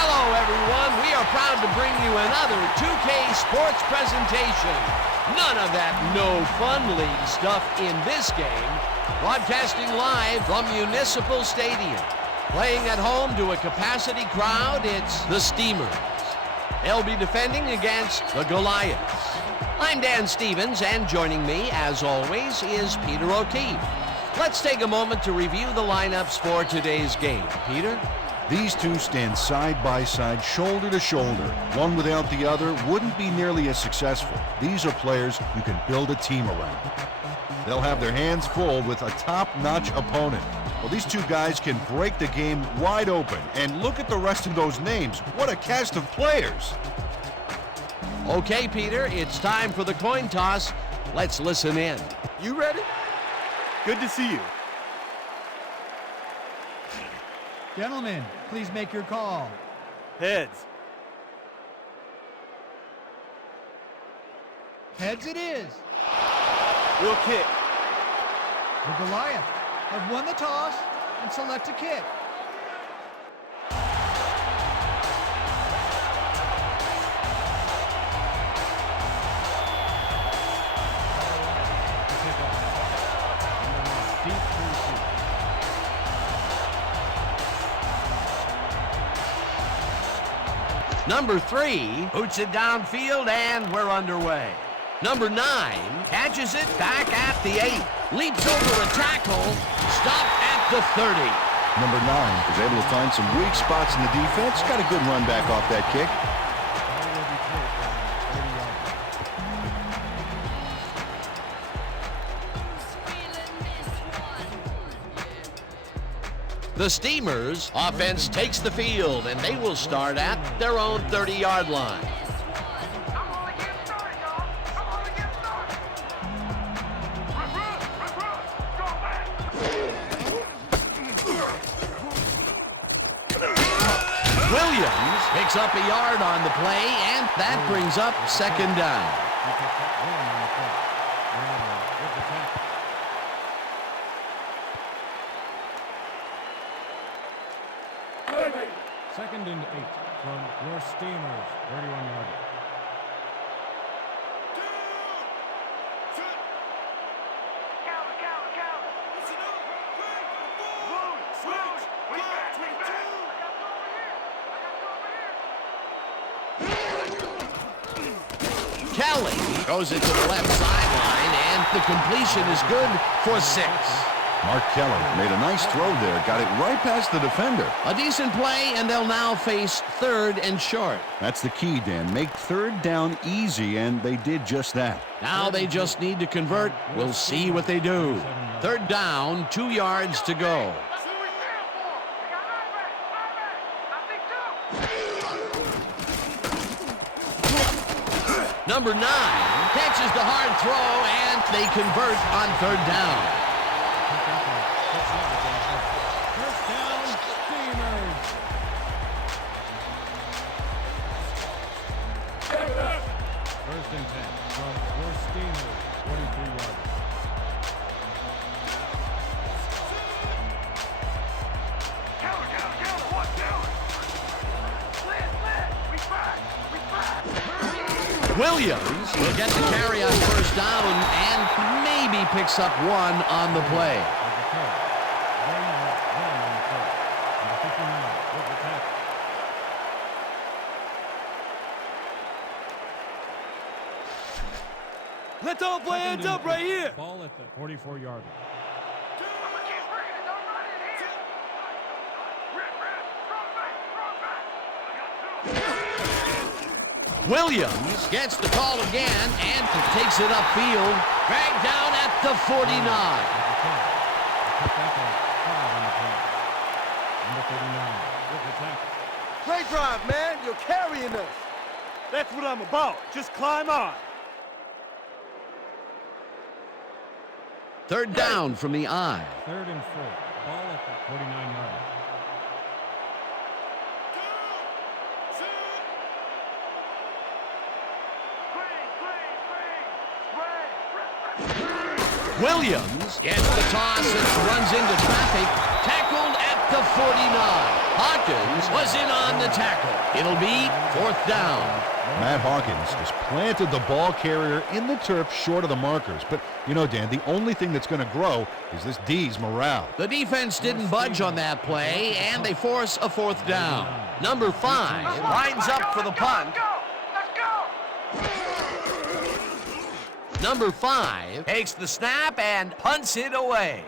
Hello, everyone. We are proud to bring you another 2K Sports presentation. None of that no-fun league stuff in this game. Broadcasting live from Municipal Stadium. Playing at home to a capacity crowd, it's the Steamers. They'll be defending against the Goliaths. I'm Dan Stevens, and joining me, as always, is Peter O'Keefe. Let's take a moment to review the lineups for today's game. Peter? These two stand side by side, shoulder to shoulder. One without the other wouldn't be nearly as successful. These are players you can build a team around. They'll have their hands full with a top-notch opponent. Well, these two guys can break the game wide open. And look at the rest of those names. What a cast of players. Okay, Peter, it's time for the coin toss. Let's listen in. You ready? Good to see you. Gentlemen, please make your call. Heads. Heads it is. We'll kick. The Goliath have won the toss and select a kick. Number 3 boots it downfield, and we're underway. Number 9 catches it back at the 8, leaps over a tackle, stopped at the 30. Number 9 was able to find some weak spots in the defense. Got a good run back off that kick. The Steamers' offense takes the field, and they will start at their own 30-yard line. Williams picks up a yard on the play, and that brings up second down. Second and 8 from your Steamers, 31-yard. Kelly throws it to the left sideline, and the completion is good for 6. Mark Kelly made a nice throw there, got it right past the defender. A decent play, and they'll now face 3rd and short. That's the key, Dan. Make 3rd down easy, and they did just that. Now they just need to convert. We'll see what they do. 3rd down, 2 yards to go. Number 9 catches the hard throw, and they convert on 3rd down. First down, Steamers. First and 10 from your Steamers, 43-yard. Williams will get the carry on 1st down and maybe picks up 1 on the play. Let's all play hands up right here. Ball at the 44-yard. Williams gets the call again and takes it upfield, dragged down at the 49. Great drive, man. You're carrying us. That's what I'm about. Just climb on. 3rd down from the I. 3rd and 4. Ball at the 49-yard. Williams gets the toss and runs into traffic, tackled at the 49. Hawkins was in on the tackle. It'll be 4th down. Matt Hawkins just planted the ball carrier in the turf short of the markers. But, you know, Dan, the only thing that's going to grow is this D's morale. The defense didn't budge on that play, and they force a 4th down. Number 5 lines up for the punt. Number 5 takes the snap and punts it away.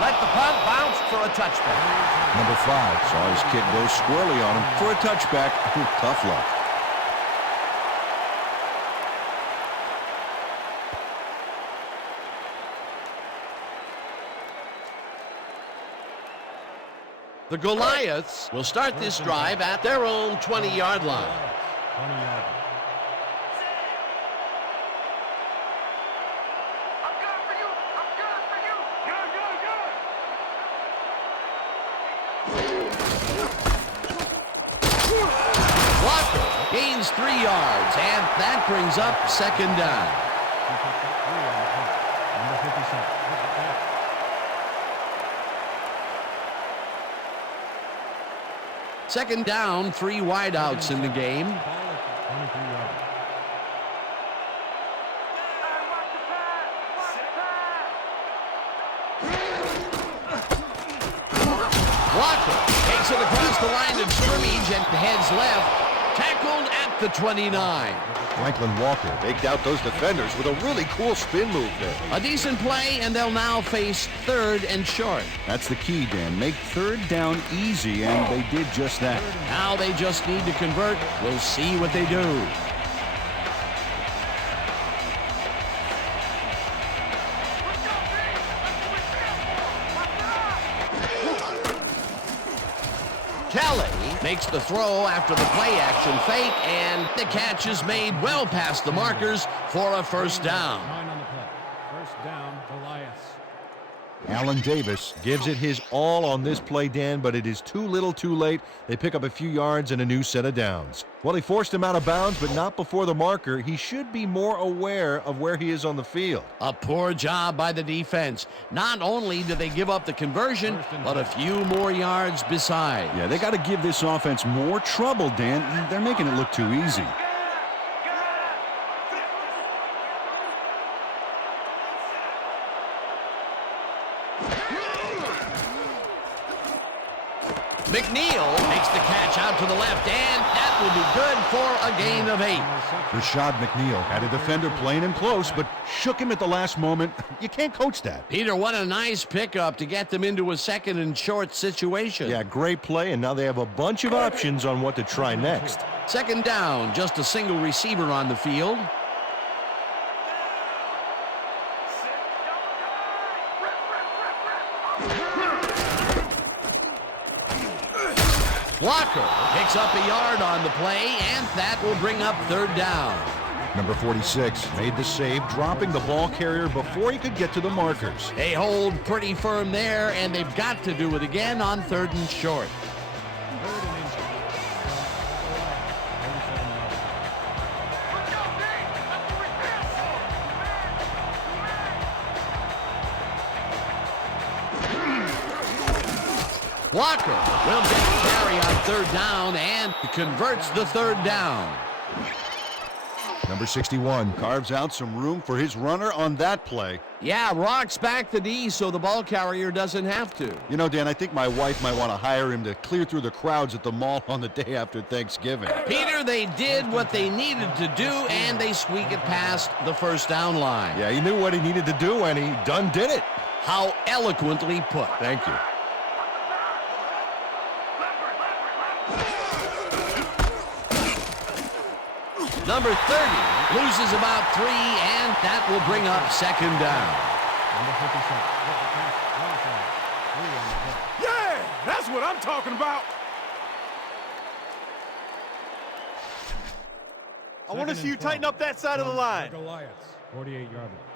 Let the punt bounce for a touchback. Number 5 saw his kid go squarely on him for a touchback. Tough luck. The Goliaths will start this drive at their own 20-yard line. 20-yard. Gains 3 yards, and that brings up 2nd down. Number 57. 2nd down, 3 wideouts in the game. 23-yard. Walker takes it across the line of scrimmage and heads left. Tackled at the 29. Franklin Walker baked out those defenders with a really cool spin move there. A decent play, and they'll now face 3rd and short. That's the key, Dan. Make 3rd down easy, and they did just that. Now they just need to convert. We'll see what they do. Kelly makes the throw after the play-action fake, and the catch is made well past the markers for a 1st down. 9 on the play. 1st down, Goliaths. Allen Davis gives it his all on this play, Dan, but it is too little too late. They pick up a few yards and a new set of downs. Well, he forced him out of bounds, but not before the marker. He should be more aware of where he is on the field. A poor job by the defense. Not only did they give up the conversion, but a few more yards besides. Yeah, they got to give this offense more trouble, Dan. They're making it look too easy. McNeil makes the catch out to the left, and that will be good for a gain of 8. Rashad McNeil had a defender playing him close, but shook him at the last moment. You can't coach that. Peter, what a nice pickup to get them into a 2nd and short situation. Yeah, great play, and now they have a bunch of options on what to try next. 2nd down, just a single receiver on the field. Walker picks up a yard on the play, and that will bring up 3rd down. Number 46 made the save, dropping the ball carrier before he could get to the markers. They hold pretty firm there, and they've got to do it again on 3rd and short. 3rd and inches. 37 yards. Walker will get the carry on 3rd down and converts the 3rd down. Number 61 carves out some room for his runner on that play. Yeah, rocks back the D so the ball carrier doesn't have to. You know, Dan, I think my wife might want to hire him to clear through the crowds at the mall on the day after Thanksgiving. Peter, they did what they needed to do, and they squeak it past the 1st down line. Yeah, he knew what he needed to do, and he done did it. How eloquently put. Thank you. Number 30 loses about 3, and that will bring up 2nd down. Number 57. Yeah, that's what I'm talking about. I want to see you tighten up that side of the line. Goliaths. 48-yard line.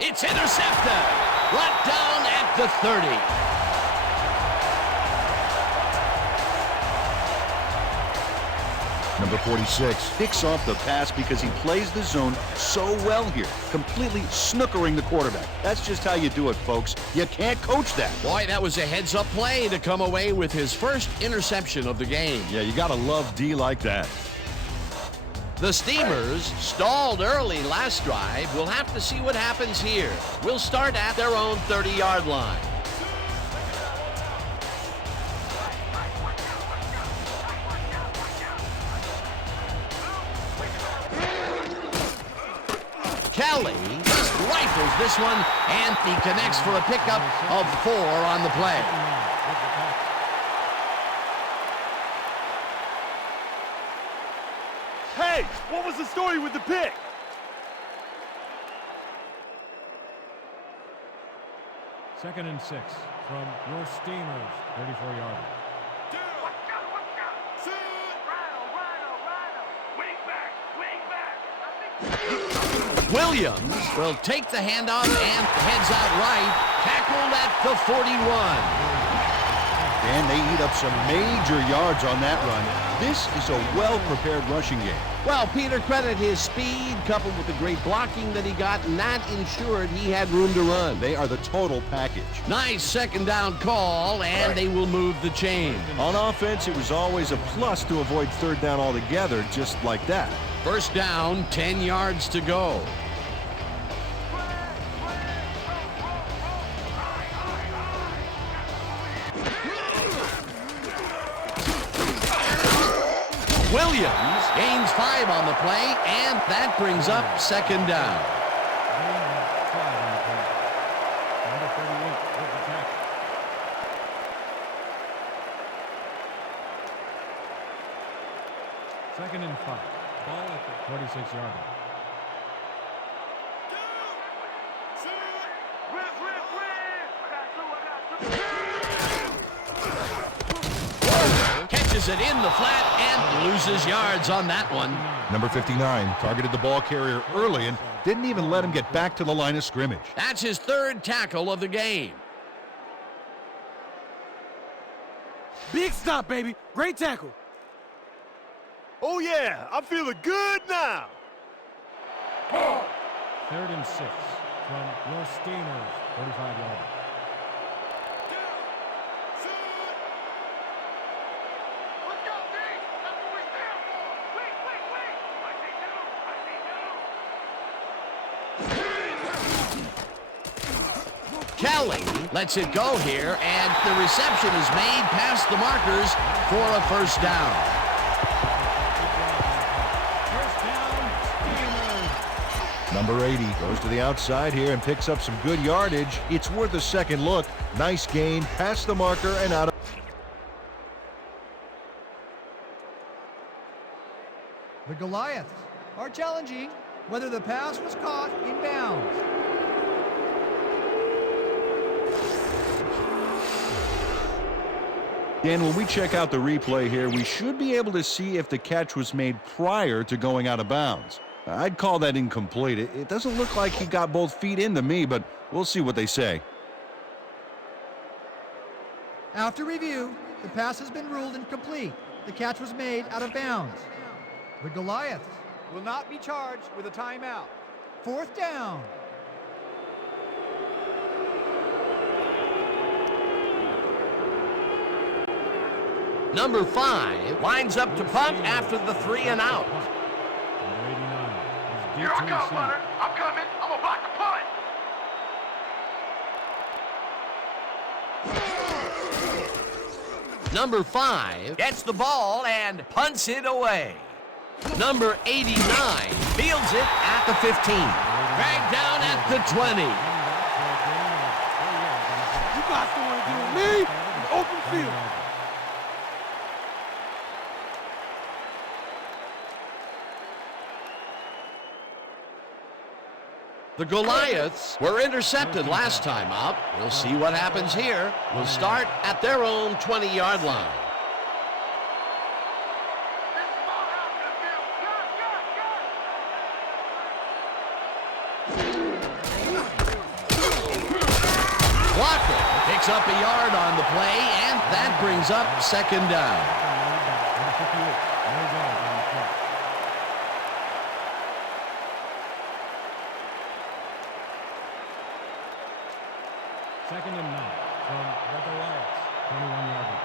It's intercepted. Brought down at the 30. Number 46 picks off the pass because he plays the zone so well here, completely snookering the quarterback. That's just how you do it, folks. You can't coach that. Boy, that was a heads-up play to come away with his first interception of the game. Yeah, you gotta love D like that. The Steamers stalled early last drive. We'll have to see what happens here. We'll start at their own 30-yard line. Kelly just rifles this one, and he connects for a pickup of 4 on the play. Hey, what was the story with the pick? Second and 6 from your Steamers, 34-yard. Williams will take the handoff and heads out right, tackled at the 41. And they eat up some major yards on that run. This is a well-prepared rushing game. Well, Peter, credit his speed coupled with the great blocking that he got, and that ensured he had room to run. They are the total package. Nice second down call, and they will move the chain. On offense, it was always a plus to avoid third down altogether, just like that. First down, 10 yards to go. Williams gains 5 on the play, and that brings up second down. Number 38 with the tackle. Second and 5. Ball at the 46-yard line. Catches it in the flat and loses yards on that one. Number 59 targeted the ball carrier early and didn't even let him get back to the line of scrimmage. That's his 3rd tackle of the game. Big stop, baby. Great tackle. Oh, yeah. I'm feeling good now. 3rd and 6 from your Steamers, 45-yard line. Kelly lets it go here, and the reception is made past the markers for a first down. First down, Steamers. Number 80 goes to the outside here and picks up some good yardage. It's worth a second look. Nice gain, past the marker and out of... The Goliaths are challenging whether the pass was caught in bounds. Dan, when we check out the replay here, we should be able to see if the catch was made prior to going out of bounds. I'd call that incomplete. It doesn't look like he got both feet into me, but we'll see what they say. After review, the pass has been ruled incomplete. The catch was made out of bounds. The Goliaths will not be charged with a timeout. 4th down. Number 5 lines up to punt after the 3 and out. Number 89 is Here I come, Bunner. I'm coming. I'm gonna block the punt. Number 5 gets the ball and punts it away. Number 89 fields it at the 15. Dragged down at the 20. You got someone to do with me in the open field. The Goliaths were intercepted last time out. We'll see what happens here. We'll start at their own 20-yard line. Walker picks up a yard on the play, and that brings up second down. Second and 9 from the Goliaths. 21-yard line.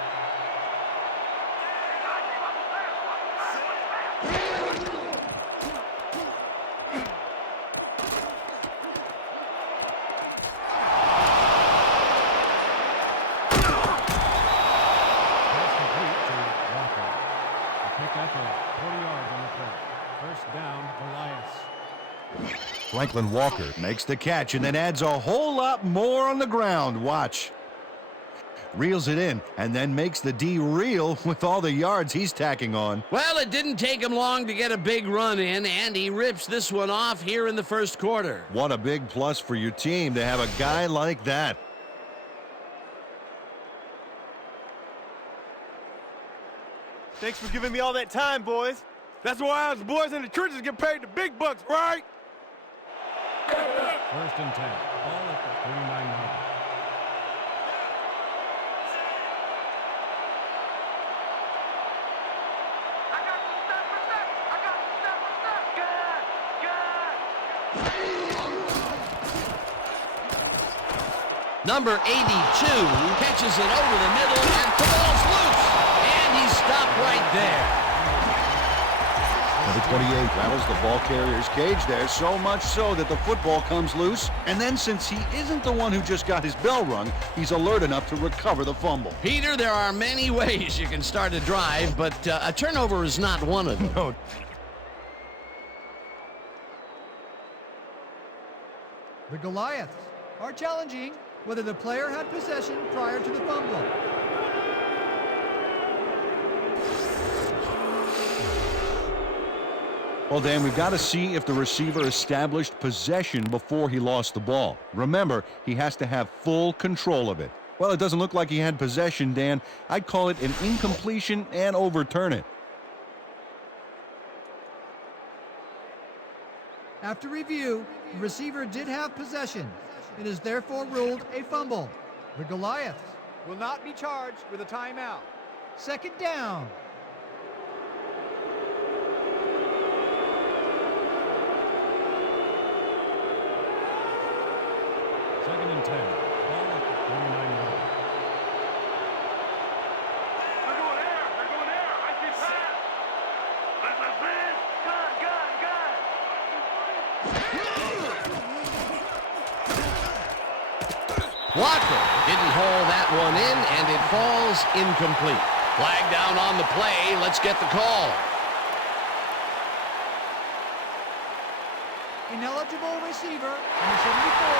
Franklin Walker makes the catch and then adds a whole lot more on the ground. Watch. Reels it in and then makes the D reel with all the yards he's tacking on. Well, it didn't take him long to get a big run in, and he rips this one off here in the first quarter. What a big plus for your team to have a guy like that. Thanks for giving me all that time, boys. That's why us boys in the trenches get paid the big bucks, right? First and 10. Ball at the 39-yard line. Number 82 catches it over the middle, and the ball's loose. And he's stopped right there. Number 28 rattles the ball carrier's cage there, so much so that the football comes loose. And then since he isn't the one who just got his bell rung, he's alert enough to recover the fumble. Peter, there are many ways you can start a drive, but a turnover is not one of them. No. The Goliaths are challenging whether the player had possession prior to the fumble. Well, Dan, we've got to see if the receiver established possession before he lost the ball. Remember, he has to have full control of it. Well, it doesn't look like he had possession, Dan. I'd call it an incompletion and overturn it. After review, the receiver did have possession. It is therefore ruled a fumble. The Goliaths will not be charged with a timeout. Second down. Second and 10. Ball at the 39-yard line. They're going air. They're going air. I see pass. This is it. Gun, gun, gun. Walker didn't haul that one in, and it falls incomplete. Flag down on the play. Let's get the call. Ineligible receiver, number 74,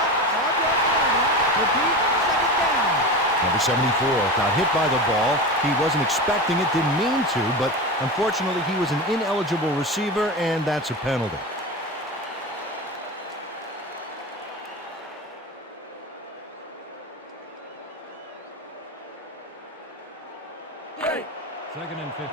out 5 yards penalty. Repeat, second down. Number 74 got hit by the ball. He wasn't expecting it, didn't mean to, but unfortunately he was an ineligible receiver, and that's a penalty. Second and 15.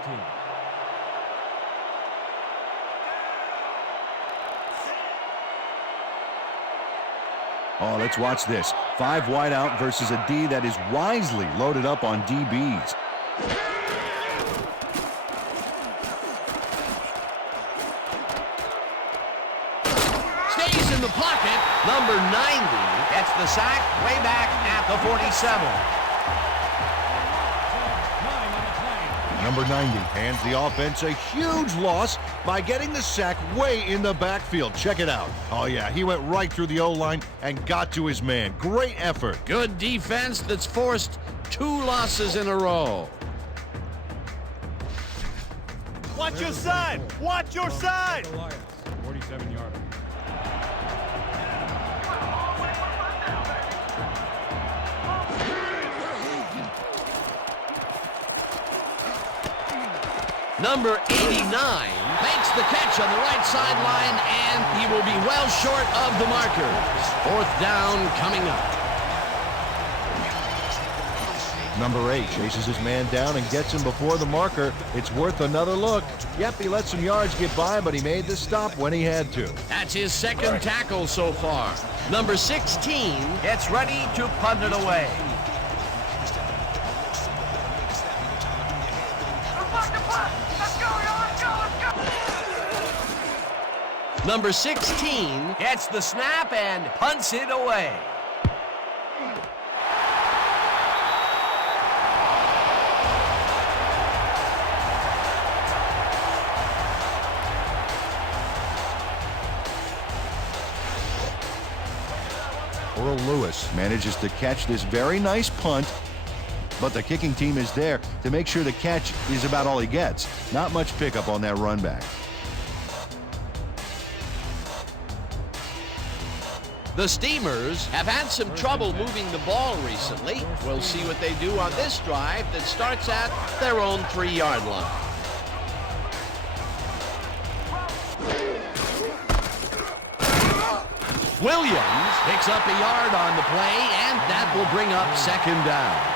Oh, let's watch this. 5 wide out versus a D that is wisely loaded up on DBs. Stays in the pocket. Number 90 gets the sack way back at the 47. Number 90 hands the offense a huge loss by getting the sack way in the backfield. Check it out. Oh, yeah, he went right through the O-line and got to his man. Great effort. Good defense that's forced 2 losses in a row. Watch your side. Watch your side. Goliaths, 47-yard line. Number 89 makes the catch on the right sideline, and he will be well short of the markers. 4th down coming up. Number 8 chases his man down and gets him before the marker. It's worth another look. Yep, he let some yards get by, but he made the stop when he had to. That's his 2nd tackle so far. Number 16 gets ready to punt it away. Number 16 gets the snap and punts it away. Earl Lewis manages to catch this very nice punt, but the kicking team is there to make sure the catch is about all he gets. Not much pickup on that run back. The Steamers have had some trouble moving the ball recently. We'll see what they do on this drive that starts at their own 3-yard line. Williams picks up a yard on the play, and that will bring up second down.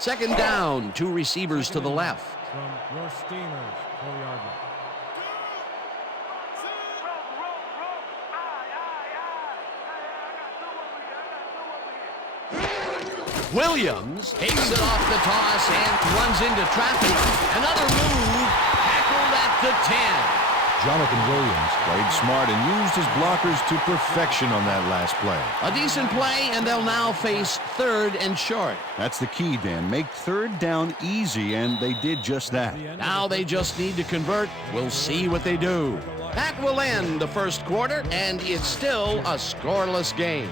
Second down, 2 receivers to the left. From your Steamers, 4-yard line. Williams takes it off the toss and runs into traffic. Another move, tackled at the 10. Jonathan Williams played smart and used his blockers to perfection on that last play. A decent play, and they'll now face 3rd and short. That's the key, Dan. Make 3rd down easy, and they did just that. Now they just need to convert. We'll see what they do. That will end the first quarter, and it's still a scoreless game.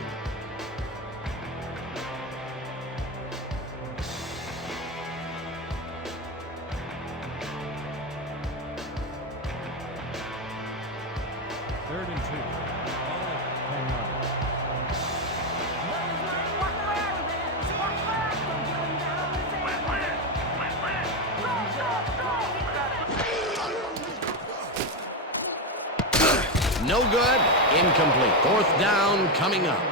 No good. Incomplete. 4th down coming up.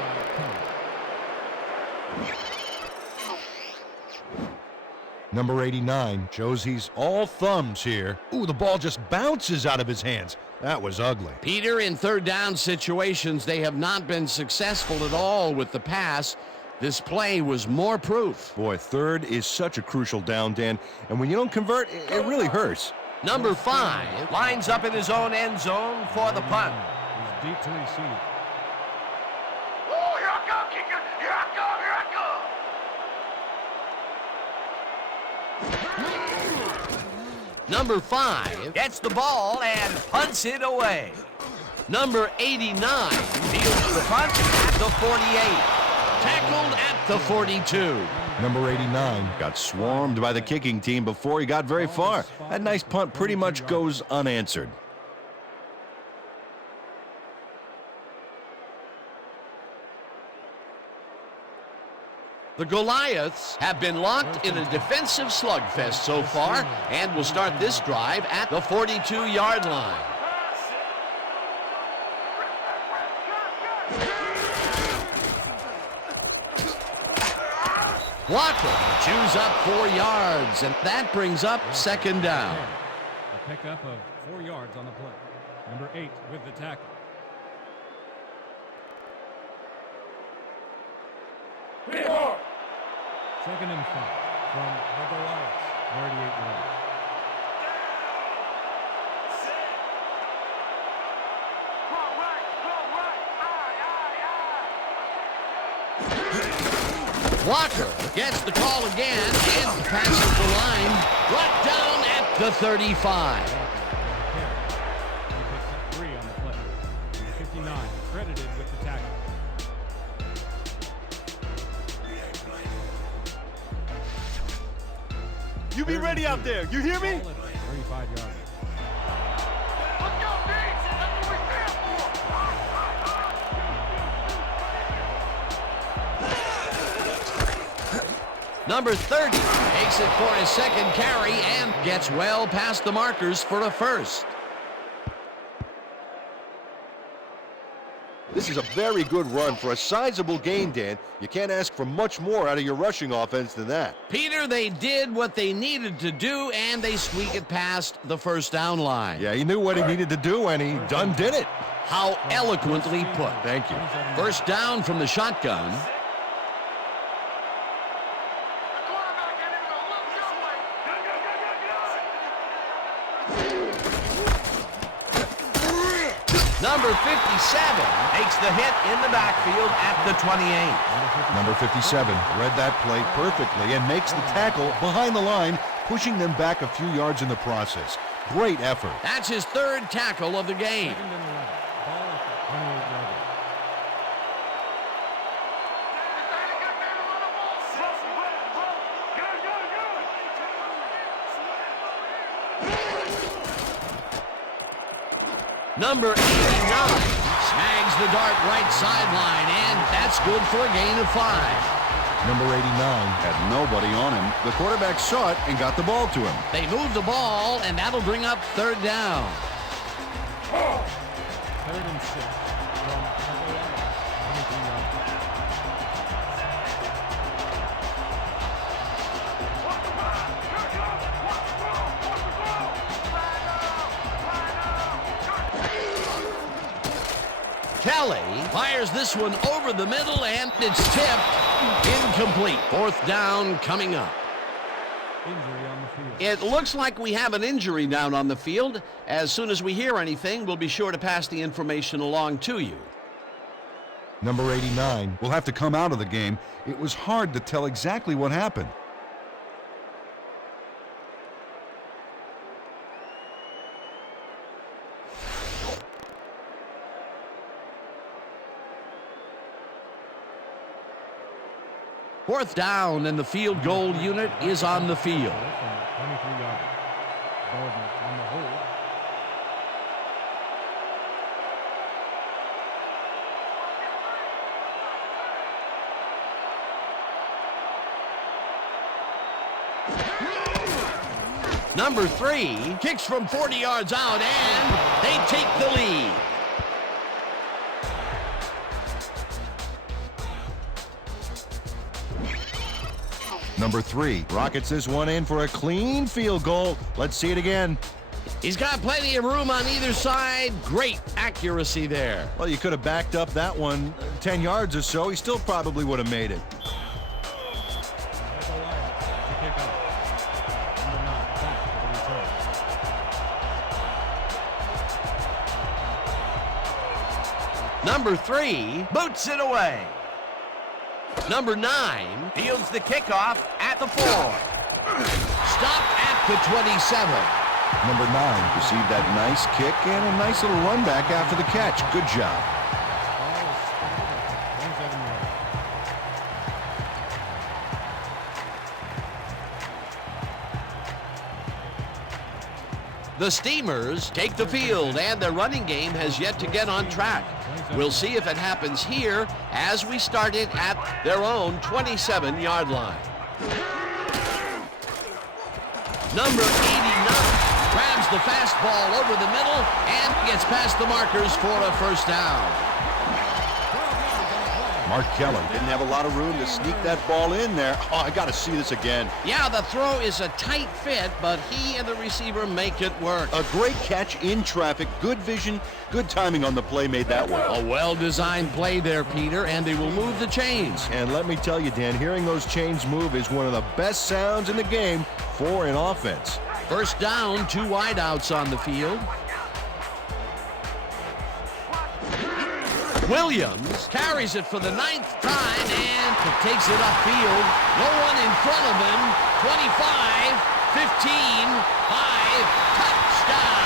Number 89 shows he's all thumbs here. Ooh, the ball just bounces out of his hands. That was ugly. Peter, in 3rd down situations, they have not been successful at all with the pass. This play was more proof. Boy, 3rd is such a crucial down, Dan. And when you don't convert, it really hurts. Number 5 lines up in his own end zone for the punt. He's deep to receive. Oh, here I come, kicker. Here I come, here I come. Number 5 gets the ball and punts it away. Number 89 fields the punt at the 48. Tackled at the 42. Number 89 got swarmed by the kicking team before he got very far. That nice punt pretty much goes unanswered. The Goliaths have been locked in a defensive slugfest so far and will start this drive at the 42-yard line. Walker chews up 4 yards, and that brings up second down. A pickup of 4 yards on the play. Number 8 with the tackle. Second and 5 from the Goliaths, 38 yards. Walker gets the call again and passes the line. Brought down at the 35. He picks up 3 on the play. 59 credited with the tackle. You be ready out there. You hear me? 35 yards. Let's go, D. That's what we stand for. Number 30 takes it for his second carry and gets well past the markers for a first. This is a very good run for a sizable gain, Dan. You can't ask for much more out of your rushing offense than that. Peter, they did what they needed to do, and they squeak it past the first down line. Yeah, he knew what he needed to do, and he done did it. How eloquently put. Thank you. First down from the shotgun. Number 57 takes the hit in the backfield at the 28. Number 57 read that play perfectly and makes the tackle behind the line pushing them back a few yards in the process. Great effort. That's his third tackle of the game. 2nd and 11. Ball at the 28-yard line. Number 89 snags the dart right sideline, and that's good for a gain of 5. Number 89 had nobody on him. The quarterback saw it and got the ball to him. They move the ball, and that'll bring up 3rd down. 3rd and 6 from 23-yard line. Kelly fires this one over the middle, and it's tipped. Incomplete. 4th down coming up. Injury on the field. It looks like we have an injury down on the field. As soon as we hear anything, we'll be sure to pass the information along to you. Number 89 will have to come out of the game. It was hard to tell exactly what happened. Fourth down, and the field goal unit is on the field. From the 23-yard line. Gardner on the hold. Number 3 kicks from 40 yards out, and they take the lead. Number 3 rockets this one in for a clean field goal. Let's see it again. He's got plenty of room on either side. Great accuracy there. Well, you could have backed up that one 10 yards or so. He still probably would have made it. The Lions to kick off. Number 9 back for the return. Number 3 boots it away. Number 9 fields the kickoff at the 4. Stopped at the 27. Number 9 received that nice kick and a nice little run back after the catch. Good job. Ball is spotted at the 27-yard line. The Steamers take the field, and their running game has yet to get on track. We'll see if it happens here as we start it at their own 27-yard line. Number 89 grabs the fastball over the middle and gets past the markers for a 1st down. Mark Keller didn't have a lot of room to sneak that ball in there. Oh, I got to see this again. Yeah, the throw is a tight fit, but he and the receiver make it work. A great catch in traffic, good vision, good timing on the play made that one. A well-designed play there, Peter, and they will move the chains. And let me tell you, Dan, hearing those chains move is one of the best sounds in the game for an offense. 1st down, 2 wideouts on the field. Williams carries it for the 9th time and takes it upfield. No one in front of him. 25, 15, 5, touchdown.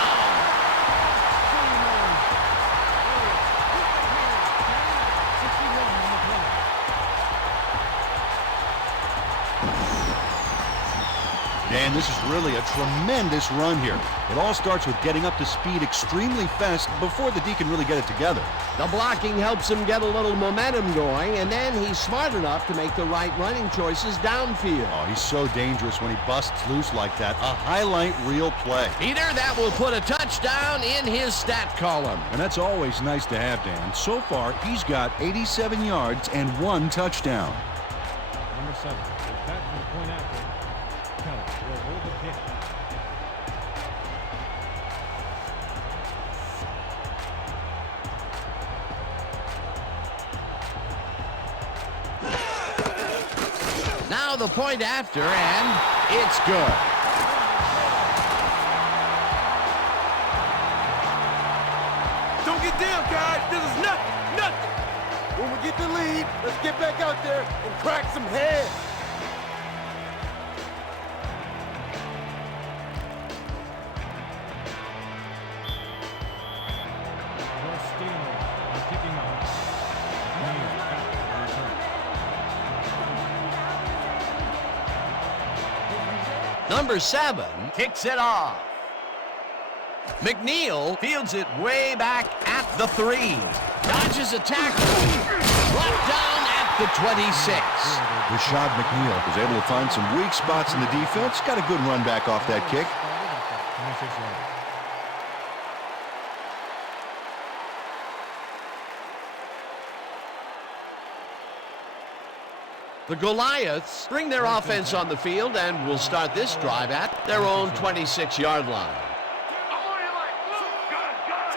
Dan, this is really a tremendous run here. It all starts with getting up to speed extremely fast before the D can really get it together. The blocking helps him get a little momentum going, and then he's smart enough to make the right running choices downfield. Oh, he's so dangerous when he busts loose like that. A highlight reel play. Peter, that will put a touchdown in his stat column. And that's always nice to have, Dan. So far, he's got 87 yards and 1 touchdown. Number 7 is back from the point after. Keller will hold the kick. Now the point after, and it's good. Don't get down, guys. This is nothing. When we get the lead, let's get back out there and crack some heads. Number 7 kicks it off. McNeil fields it way back at the 3. Dodges a tackle. Brought down at the 26. Rashad McNeil was able to find some weak spots in the defense. Got a good run back off that kick. 26 yards. The Goliaths bring their offense on the field and will start this drive at their own 26-yard line. I'm on your line. Gun, gun.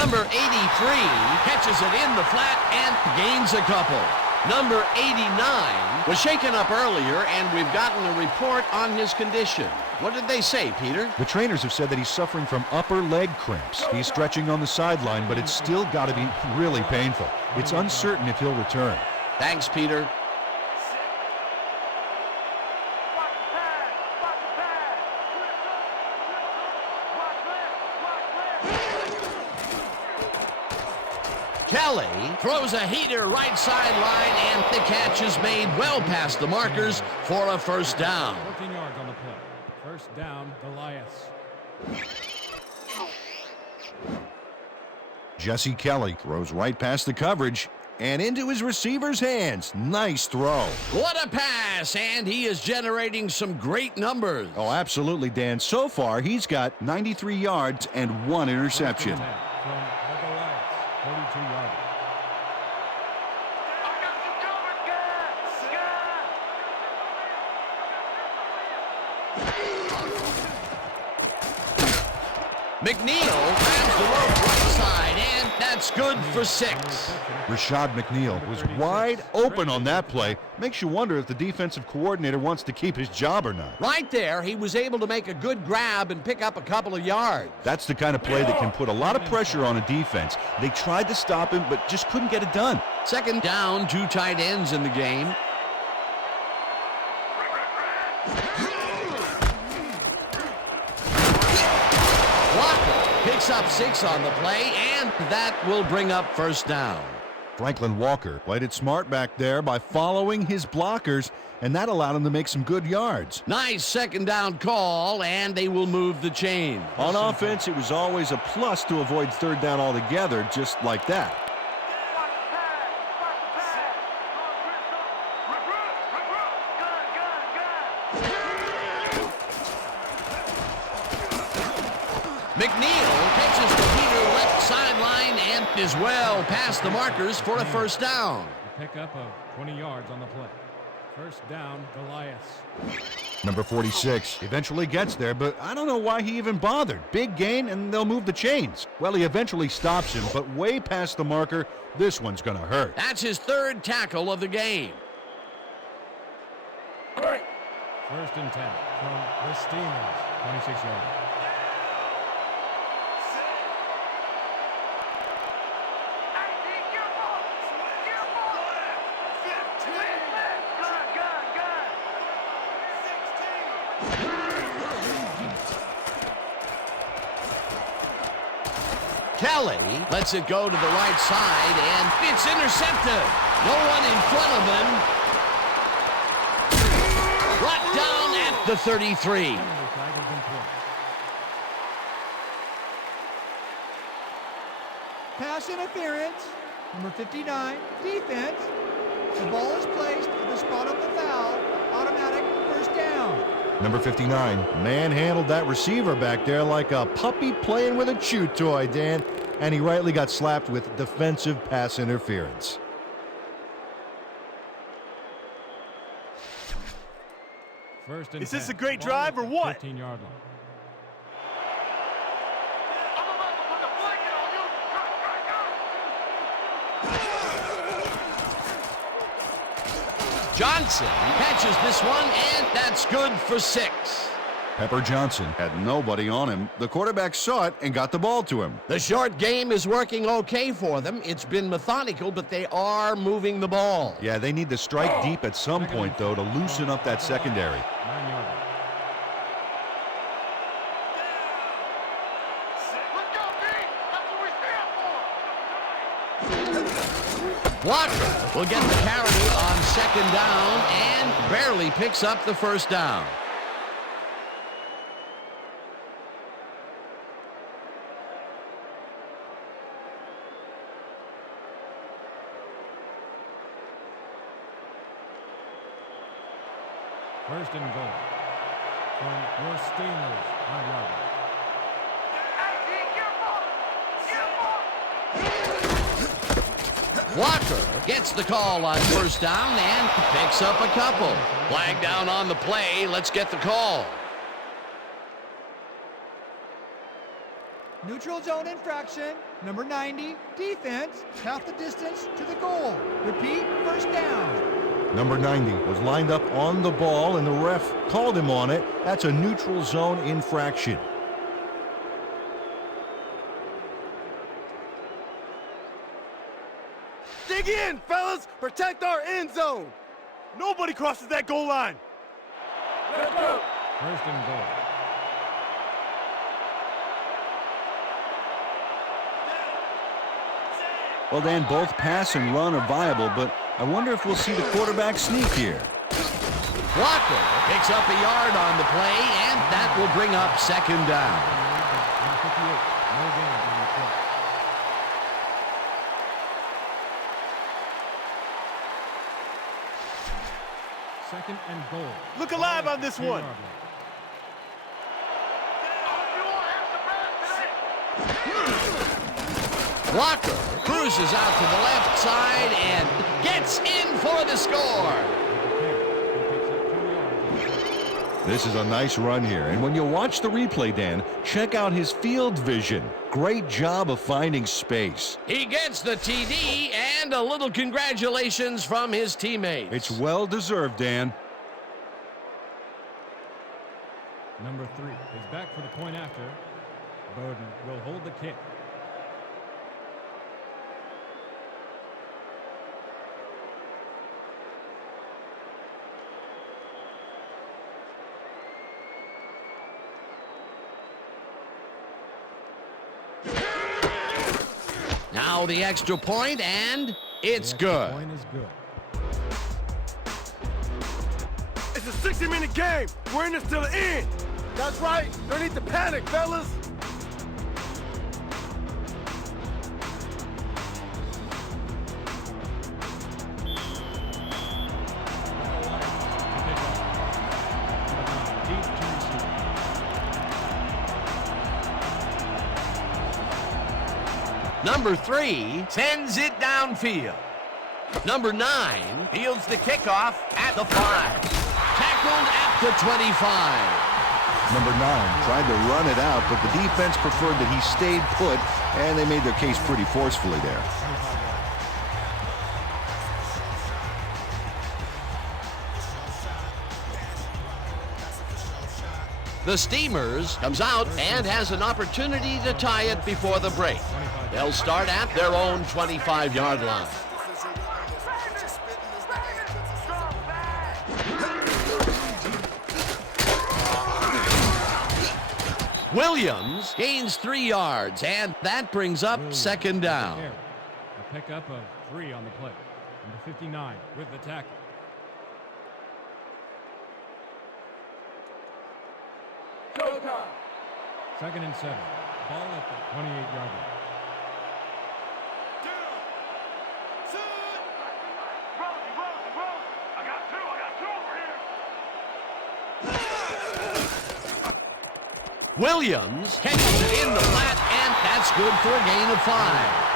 Number 83 catches it in the flat and gains a couple. Number 89 was shaken up earlier, and we've gotten a report on his condition. What did they say, Peter? The trainers have said that he's suffering from upper leg cramps. He's stretching on the sideline, but it's still got to be really painful. It's uncertain if he'll return. Thanks, Peter. Watch the pad. Watch the pad. Watch left. Watch left. Kelly throws a heater right sideline, and the catch is made well past the markers for a first down. 14 yards on the play. First down, Goliaths. Jesse Kelly throws right past the coverage and into his receiver's hands. Nice throw. What a pass, and he is generating some great numbers. Oh, absolutely, Dan. So far, he's got 93 yards and 1 interception. From the Goliaths, 42-yarder. I got you covered, guys. McNeil grabs the rope right side, and that's good for 6. Rashad McNeil was wide open on that play. Makes you wonder if the defensive coordinator wants to keep his job or not. Right there, he was able to make a good grab and pick up a couple of yards. That's the kind of play that can put a lot of pressure on a defense. They tried to stop him, but just couldn't get it done. Second down, 2 tight ends in the game. Picks up 6 on the play, and that will bring up first down. Franklin Walker played it smart back there by following his blockers, and that allowed him to make some good yards. Nice second down call, and they will move the chain. On offense, it was always a plus to avoid third down altogether, just like that. Watch the pad. Watch the pad. Recruit. Gun, gun, gun. McNeil catches the heater left sideline and is well past the markers for a first down. The pickup of 20 yards on the play. First down, Goliaths. Number 46 eventually gets there, but I don't know why he even bothered. Big gain, and they'll move the chains. Well, he eventually stops him, but way past the marker, this one's going to hurt. That's his 3rd tackle of the game. First and 10 from the Steamers, 26 yards. Kelly lets it go to the right side, and it's intercepted. No one in front of him. Brought down at the 33. Pass interference. Number 59, defense. The ball is placed at the spot of the foul. Automatic first down. Number 59 manhandled that receiver back there like a puppy playing with a chew toy, Dan, and he rightly got slapped with defensive pass interference. First and Is this 10. a great drive or what? 15-yard line. I'm about to put the blanket on you. Johnson catches this one, and that's good for 6. Pepper Johnson had nobody on him. The quarterback saw it and got the ball to him. The short game is working okay for them. It's been methodical, but they are moving the ball. Yeah, they need to strike deep at some point, though, to loosen up that secondary. 9-yarder. Let's go, B. That's what we stand for. Walker will get the carry on second down and barely picks up the first down. First and goal from your Steelers. Walker gets the call on first down and picks up a couple. Flag down on the play. Let's get the call. Neutral zone infraction, number 90, defense, half the distance to the goal. Repeat, first down. Number 90 was lined up on the ball, and the ref called him on it. That's a neutral zone infraction. Dig in, fellas! Protect our end zone! Nobody crosses that goal line! Let's go! First and goal. Well, Dan, both pass and run are viable, but I wonder if we'll see the quarterback sneak here. Walker picks up a yard on the play, and that will bring up second down. No gain on the play. Second and goal. Look alive on this one! Walker cruises out to the left side and gets in for the score. This is a nice run here, and when you watch the replay, Dan, check out his field vision. Great job of finding space. He gets the TD and a little congratulations from his teammates. It's well deserved, Dan. Number 3 is back for the point after. Bowden will hold the kick. Now the extra point, and it's good. Point is good. It's a 60-minute game! We're in this till the end! That's right! No need to panic, fellas! Number 3 sends it downfield. Number 9 fields the kickoff at the 5. Tackled at the 25. Number 9 tried to run it out, but the defense preferred that he stayed put, and they made their case pretty forcefully there. The Steamers comes out and has an opportunity to tie it before the break. They'll start at their own 25-yard line. Williams gains 3 yards, and that brings up second down. A pickup of 3 on the play. Number 59 with the tackle. Second and 7. Ball at the 28-yard line. Williams catches it in the flat, and that's good for a gain of 5.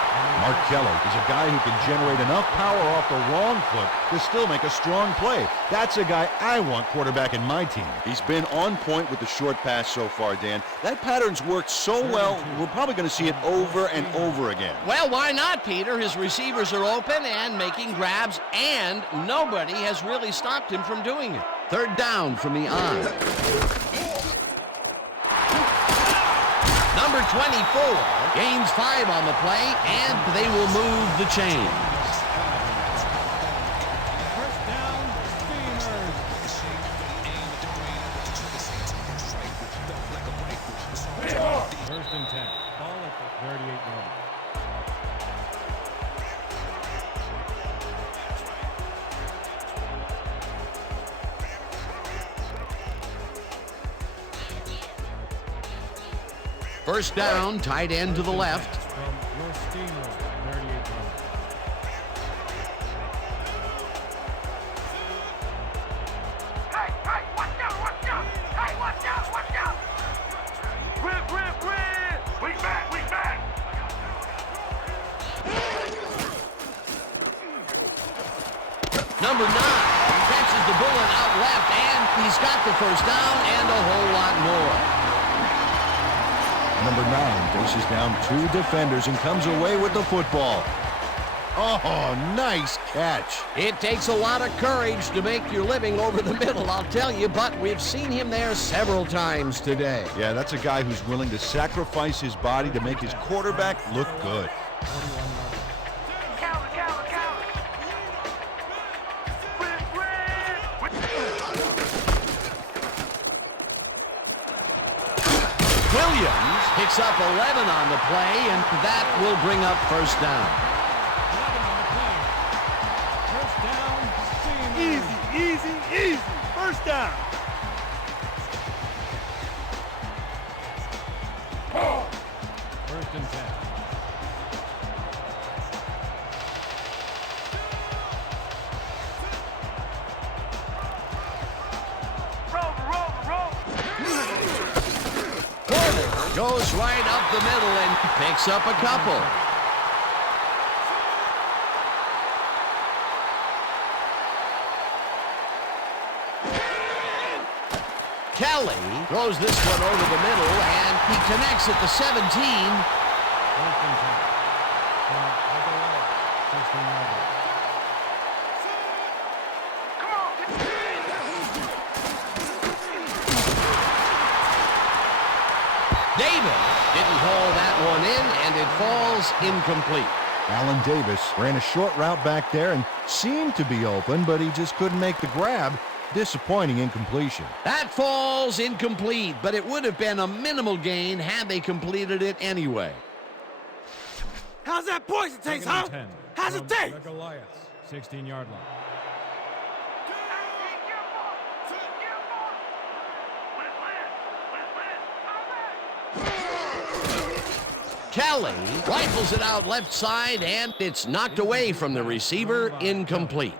Mark Keller is a guy who can generate enough power off the wrong foot to still make a strong play. That's a guy I want quarterback in my team. He's been on point with the short pass so far, Dan. That pattern's worked so well, we're probably going to see it over and over again. Well, why not, Peter? His receivers are open and making grabs, and nobody has really stopped him from doing it. Third down from the on. Number 24 gains 5 on the play, and they will move the chains. First down, Steamers. First and 10. Ball at the 38-yard line. First down, tight end to the left. From your steamroller, 38 yards. Hey, watch out! Hey, watch out! Rip! We back! Number 9 catches the bullet out left, and he's got the first down and a whole lot more. Number 9 faces down 2 defenders and comes away with the football. Oh, nice catch. It takes a lot of courage to make your living over the middle, I'll tell you, but we've seen him there several times today. Yeah, that's a guy who's willing to sacrifice his body to make his quarterback look good. 41 yards. Williams picks up 11 on the play, and that will bring up first down. 11 on the play. First down, Steamers. Easy. First down. First and 10. Roll. Goes right up the middle and picks up a couple. Kelly throws this one over the middle, and he connects at the 17. First and 10. From Aguilera, 16 yards. Davis didn't haul that one in, and it falls incomplete. Alan Davis ran a short route back there and seemed to be open, but he just couldn't make the grab. Disappointing incompletion. That falls incomplete, but it would have been a minimal gain had they completed it anyway. How's that poison taste, Second huh? and 10. How's it From taste? the Goliaths, 16-yard line. Kelly rifles it out left side, and it's knocked away from the receiver, incomplete.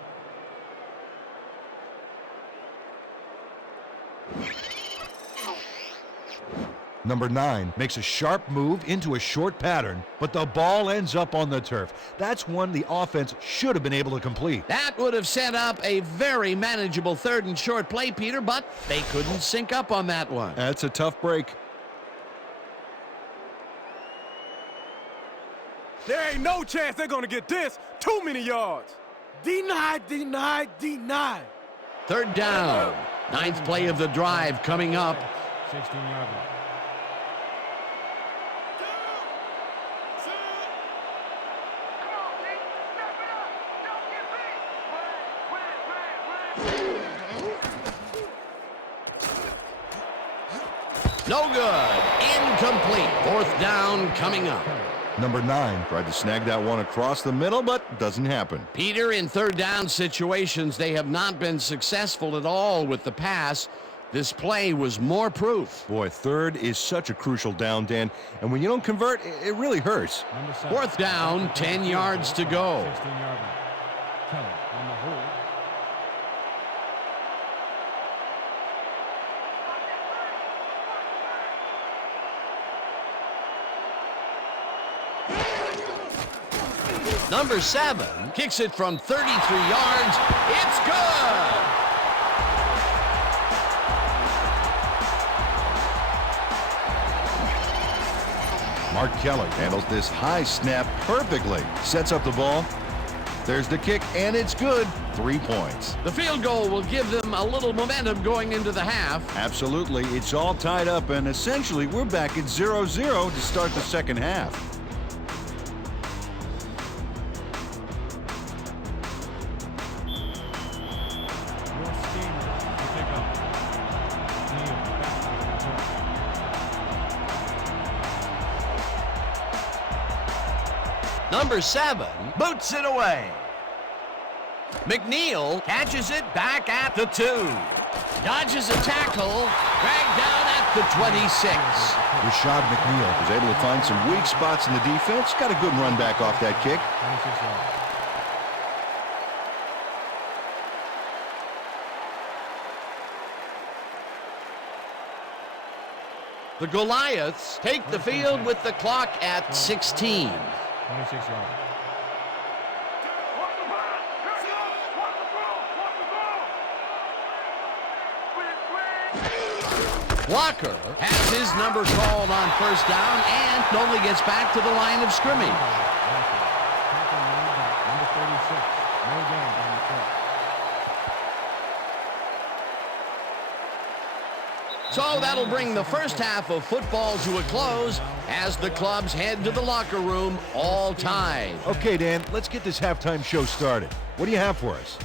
Number 9 makes a sharp move into a short pattern, but the ball ends up on the turf. That's one the offense should have been able to complete. That would have set up a very manageable third and short play, Peter, but they couldn't sync up on that one. That's a tough break. There ain't no chance they're gonna get this. Too many yards. Denied. Third down. 9th play of the drive coming up. 16-yard line. No good. Incomplete. 4th down coming up. Number 9 tried to snag that one across the middle, but doesn't happen. Peter, in third down situations, they have not been successful at all with the pass. This play was more proof. Boy, third is such a crucial down, Dan, and when you don't convert, it really hurts. Number 7. 4th down, 10 yards to go. 16-yard line. Kelly on the hold. Number 7 kicks it from 33 yards. It's good. Mark Kelly handles this high snap perfectly. Sets up the ball. There's the kick, and it's good. 3 points. The field goal will give them a little momentum going into the half. Absolutely. It's all tied up, and essentially we're back at 0-0 to start the second half. Your Steamers will pick up. Neal back to the return. Number 7 boots it away. McNeil catches it back at the 2. Dodges a tackle. Dragged down at the 26. Rashad McNeil was able to find some weak spots in the defense. Got a good run back off that kick. 26 yards. The Goliaths take the field with the clock at 16. 26 yards. Walker has his number called on first down and only gets back to the line of scrimmage. Tackle made by number 36. No gain on the play. So that'll bring the first half of football to a close as the clubs head to the locker room all tied. Okay, Dan, let's get this halftime show started. What do you have for us?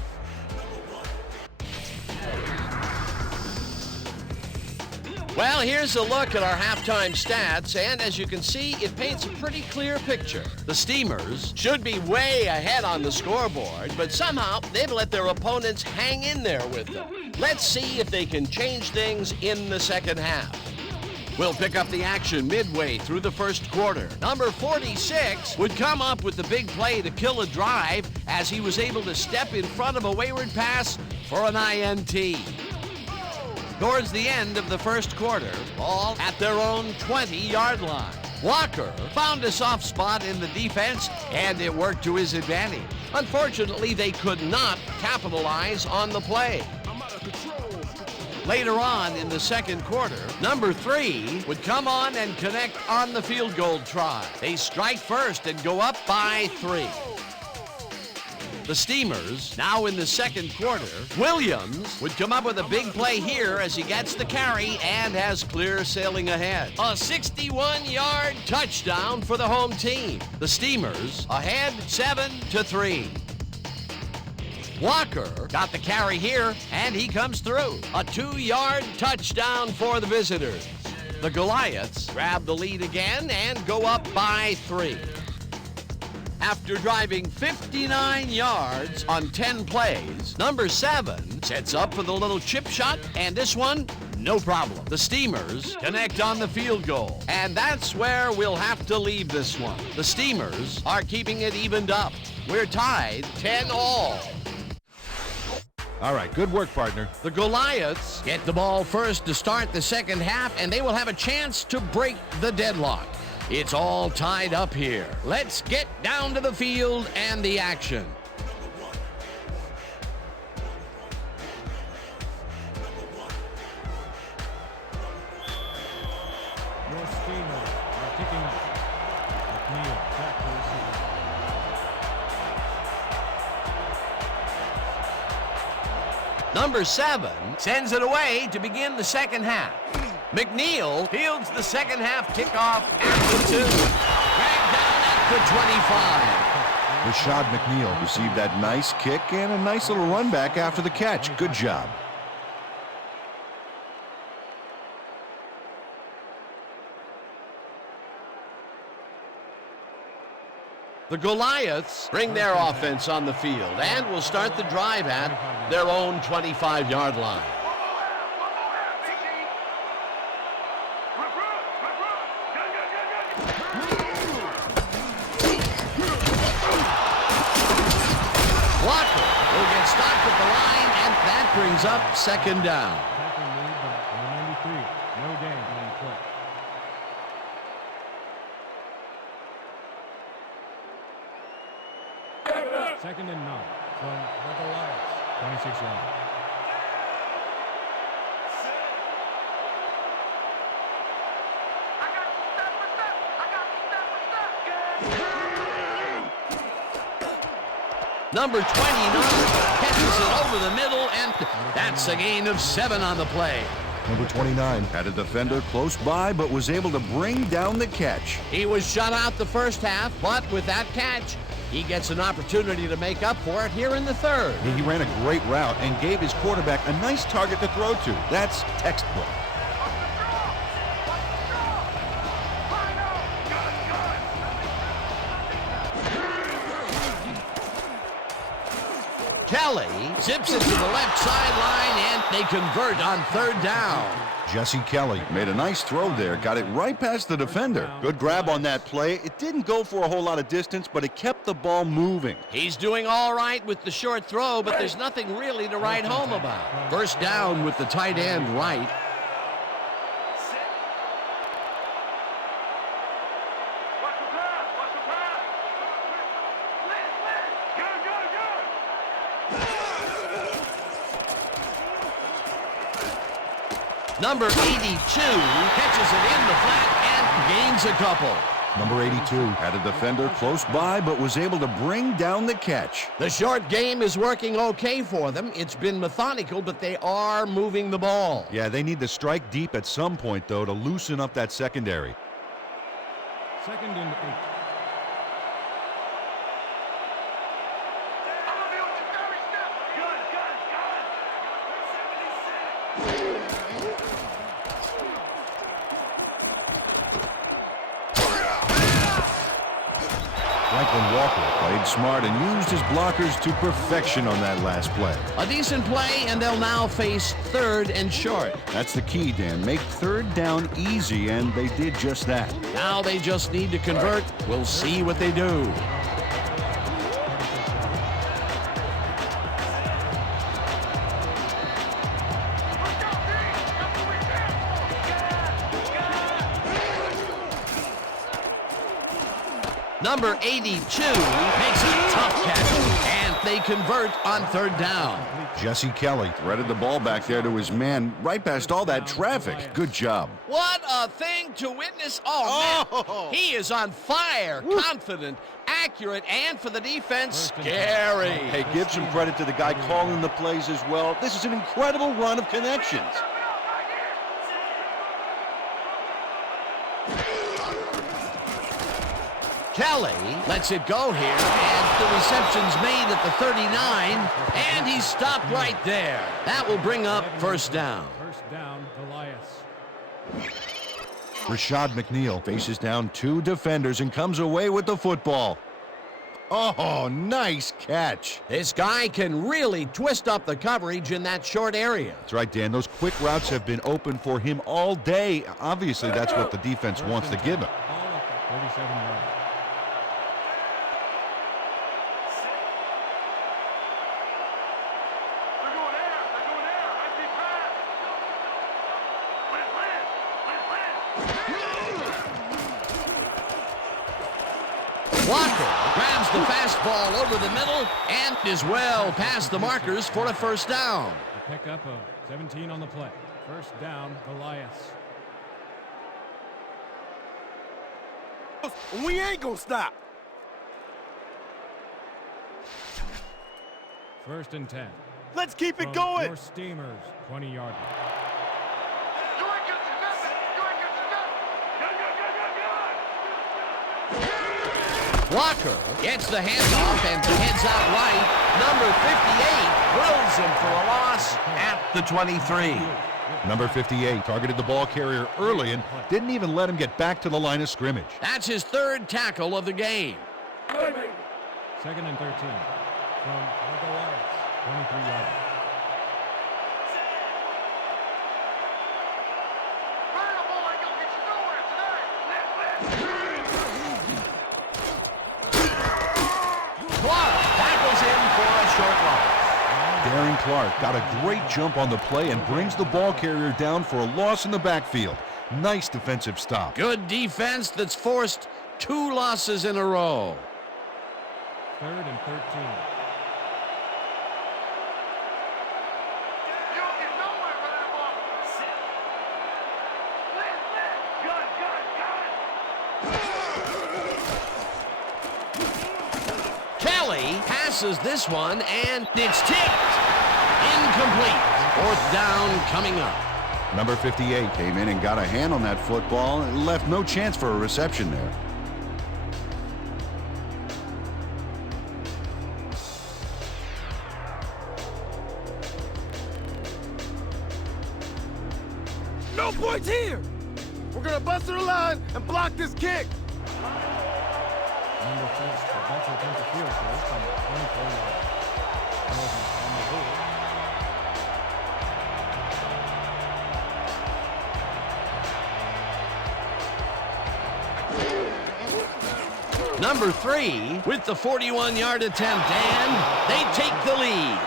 Well, here's a look at our halftime stats, and as you can see, it paints a pretty clear picture. The Steamers should be way ahead on the scoreboard, but somehow they've let their opponents hang in there with them. Let's see if they can change things in the second half. We'll pick up the action midway through the first quarter. Number 46 would come up with the big play to kill a drive as he was able to step in front of a wayward pass for an INT. Towards the end of the first quarter, ball at their own 20-yard line. Walker found a soft spot in the defense, and it worked to his advantage. Unfortunately, they could not capitalize on the play. Later on in the second quarter, number 3 would come on and connect on the field goal try. They strike first and go up by 3. The Steamers, now in the second quarter, Williams would come up with a big play here as he gets the carry and has clear sailing ahead. A 61-yard touchdown for the home team. The Steamers ahead 7-3. Walker got the carry here, and he comes through. A 2-yard touchdown for the visitors. The Goliaths grab the lead again and go up by 3. After driving 59 yards on 10 plays, number 7 sets up for the little chip shot, and this one, no problem. The Steamers connect on the field goal, and that's where we'll have to leave this one. The Steamers are keeping it evened up. We're tied 10-all. All right, good work, partner. The Goliaths get the ball first to start the second half, and they will have a chance to break the deadlock. It's all tied up here. Let's get down to the field and the action. Your Steamers are kicking off. McNeil back to receiver. Number 7 sends it away to begin the second half. McNeil fields the second half kickoff at the 2. Dragged down at the 25. Rashad McNeil received that nice kick and a nice little run back after the catch. Good job. The Goliaths bring their offense on the field and will start the drive at their own 25-yard line. Walker will get stopped at the line, and that brings up second down. Tackle made by number 93. No gain on the play. Second and 9 from the Goliaths. 26 yards. Number 29 catches it over the middle, and that's a gain of 7 on the play. Number 29 had a defender close by, but was able to bring down the catch. He was shut out the first half, but with that catch, he gets an opportunity to make up for it here in the third. He ran a great route and gave his quarterback a nice target to throw to. That's textbook. Kelly zips it to the left sideline, and they convert on third down. Jesse Kelly made a nice throw there, got it right past the defender. Good grab on that play. It didn't go for a whole lot of distance, but it kept the ball moving. He's doing all right with the short throw, but there's nothing really to write home about. First down with the tight end right. Watch the pass, watch the pass. Go, go, go. Number 82 catches it in the flat and gains a couple. Number 82 had a defender close by, but was able to bring down the catch. The short game is working okay for them. It's been methodical, but they are moving the ball. Yeah, they need to strike deep at some point, though, to loosen up that secondary. 2nd and 8. Franklin Walker played smart and used his blockers to perfection on that last play. A decent play, and they'll now face 3rd and short. That's the key, Dan. Make 3rd down easy, and they did just that. Now they just need to convert. We'll see what they do. Number 82 makes a tough catch, and they convert on 3rd down. Jesse Kelly threaded the ball back there to his man right past all that traffic. Good job. What a thing to witness. Oh, man. He is on fire, confident, accurate, and for the defense, scary. Hey, give some credit to the guy calling the plays as well. This is an incredible run of connections. Kelly lets it go here, and the reception's made at the 39, and he's stopped right there. That will bring up 1st down. 1st down, Elias. Rashad McNeil faces down 2 defenders and comes away with the football. Oh, nice catch. This guy can really twist up the coverage in that short area. That's right, Dan. Those quick routes have been open for him all day. Obviously, that's what the defense wants to give him. Ball at the 37-yard. Walker grabs the fastball over the middle and is well past the markers for a 1st down. A pickup of 17 on the play. 1st down, Elias. We ain't gonna stop. 1st and 10. Let's keep it From going. your Steamers, 20-yard. Walker gets the handoff and heads out right. Number 58 drills him for a loss at the 23. Number 58 targeted the ball carrier early and didn't even let him get back to the line of scrimmage. That's his 3rd tackle of the game. 2nd and 13. From the Goliaths, 23-yard. Clark tackles him for a short loss. Darren Clark got a great jump on the play and brings the ball carrier down for a loss in the backfield. Nice defensive stop. Good defense that's forced 2 losses in a row. 3rd and 13. Kelly passes this one, and it's tipped. Incomplete. 4th down coming up. Number 58 came in and got a hand on that football and left no chance for a reception there. No points here. We're gonna bust through the line and block this kick. Number 6, about to attempt a field goal from 24 yards. On the board. Number 3 with the 41-yard attempt, and they take the lead.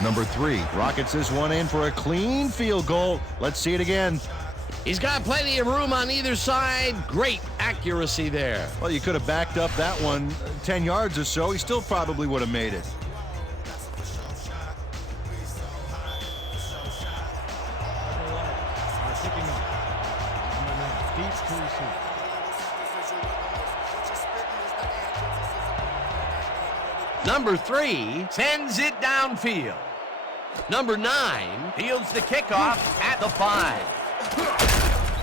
Number 3 rockets this one in for a clean field goal. Let's see it again. He's got plenty of room on either side. Great accuracy there. Well, you could have backed up that one 10 yards or so. He still probably would have made it. Number 3 sends it downfield. Number 9 fields the kickoff at the 5.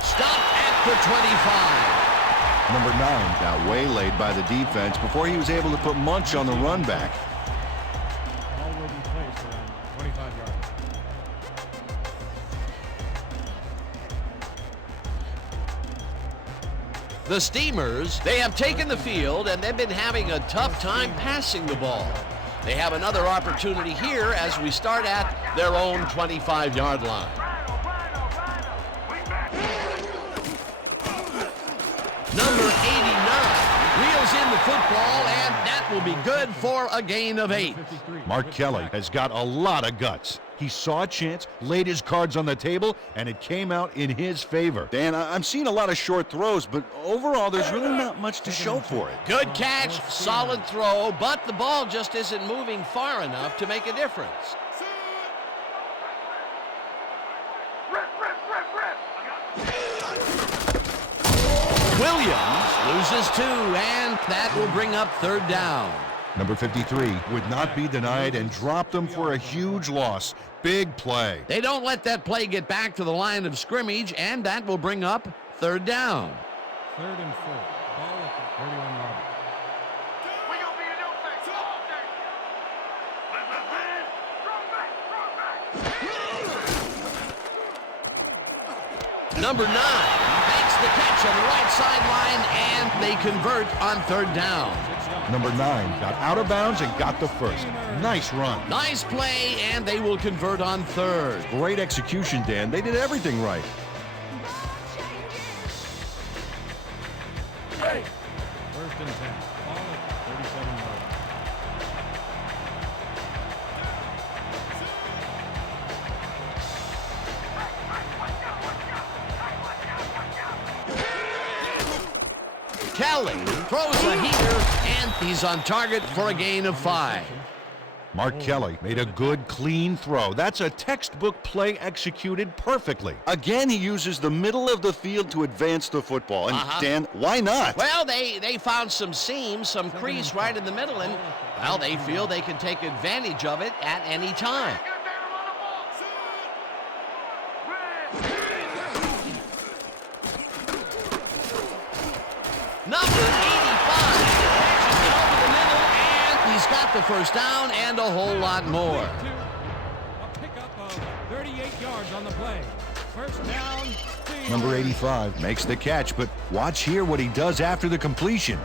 Stopped at the 25. Number 9 got waylaid by the defense before he was able to put Munch on the run back. Ball will be placed around 25 yards. The Steamers, they have taken the field, and they've been having a tough time passing the ball. They have another opportunity here as we start at their own 25-yard line. Number 89 reels in the football, and that will be good for a gain of 8. Mark Kelly has got a lot of guts. He saw a chance, laid his cards on the table, and it came out in his favor. Dan, I'm seeing a lot of short throws, but overall, there's really not much to show for it. Good catch, solid throw, but the ball just isn't moving far enough to make a difference. Williams loses 2, and that will bring up 3rd down. Number 53 would not be denied and dropped them for a huge loss. Big play. They don't let that play get back to the line of scrimmage, and that will bring up 3rd down. 3rd and 4. Ball at the 31-yard line. Number 9 makes the catch on the right sideline, and they convert on 3rd down. Number 9 got out of bounds and got the first. Nice run. Nice play, and they will convert on 3rd. Great execution, Dan. They did everything right. First and 10. Ball at the 37-yard line. Kelly throws a heater, and he's on target for a gain of 5. Mark Kelly made a good, clean throw. That's a textbook play executed perfectly. Again, he uses the middle of the field to advance the football. And Dan, why not? Well, they found some seams, some crease right in the middle, and, well, they feel they can take advantage of it at any time. Number 85 catches it over the middle, and he's got the first down and a whole lot more. A pickup of 38 yards on the play. First down. Number 85 makes the catch, but watch here what he does after the completion.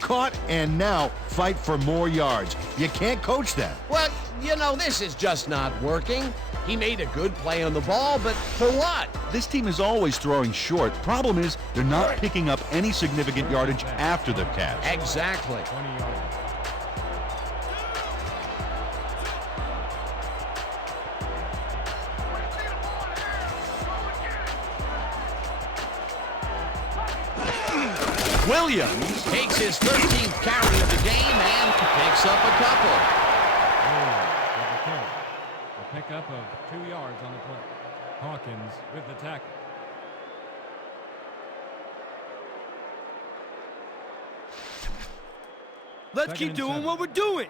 Caught and now fight for more yards. You can't coach that. Well, you know, this is just not working. He made a good play on the ball, but for what? This team is always throwing short. Problem is, they're not picking up any significant yardage after the catch. Exactly. 20 yards. Williams takes his 13th carry of the game and picks up a couple. A pickup of 2 yards on the play. Hawkins with the tackle. Let's keep doing what we're doing.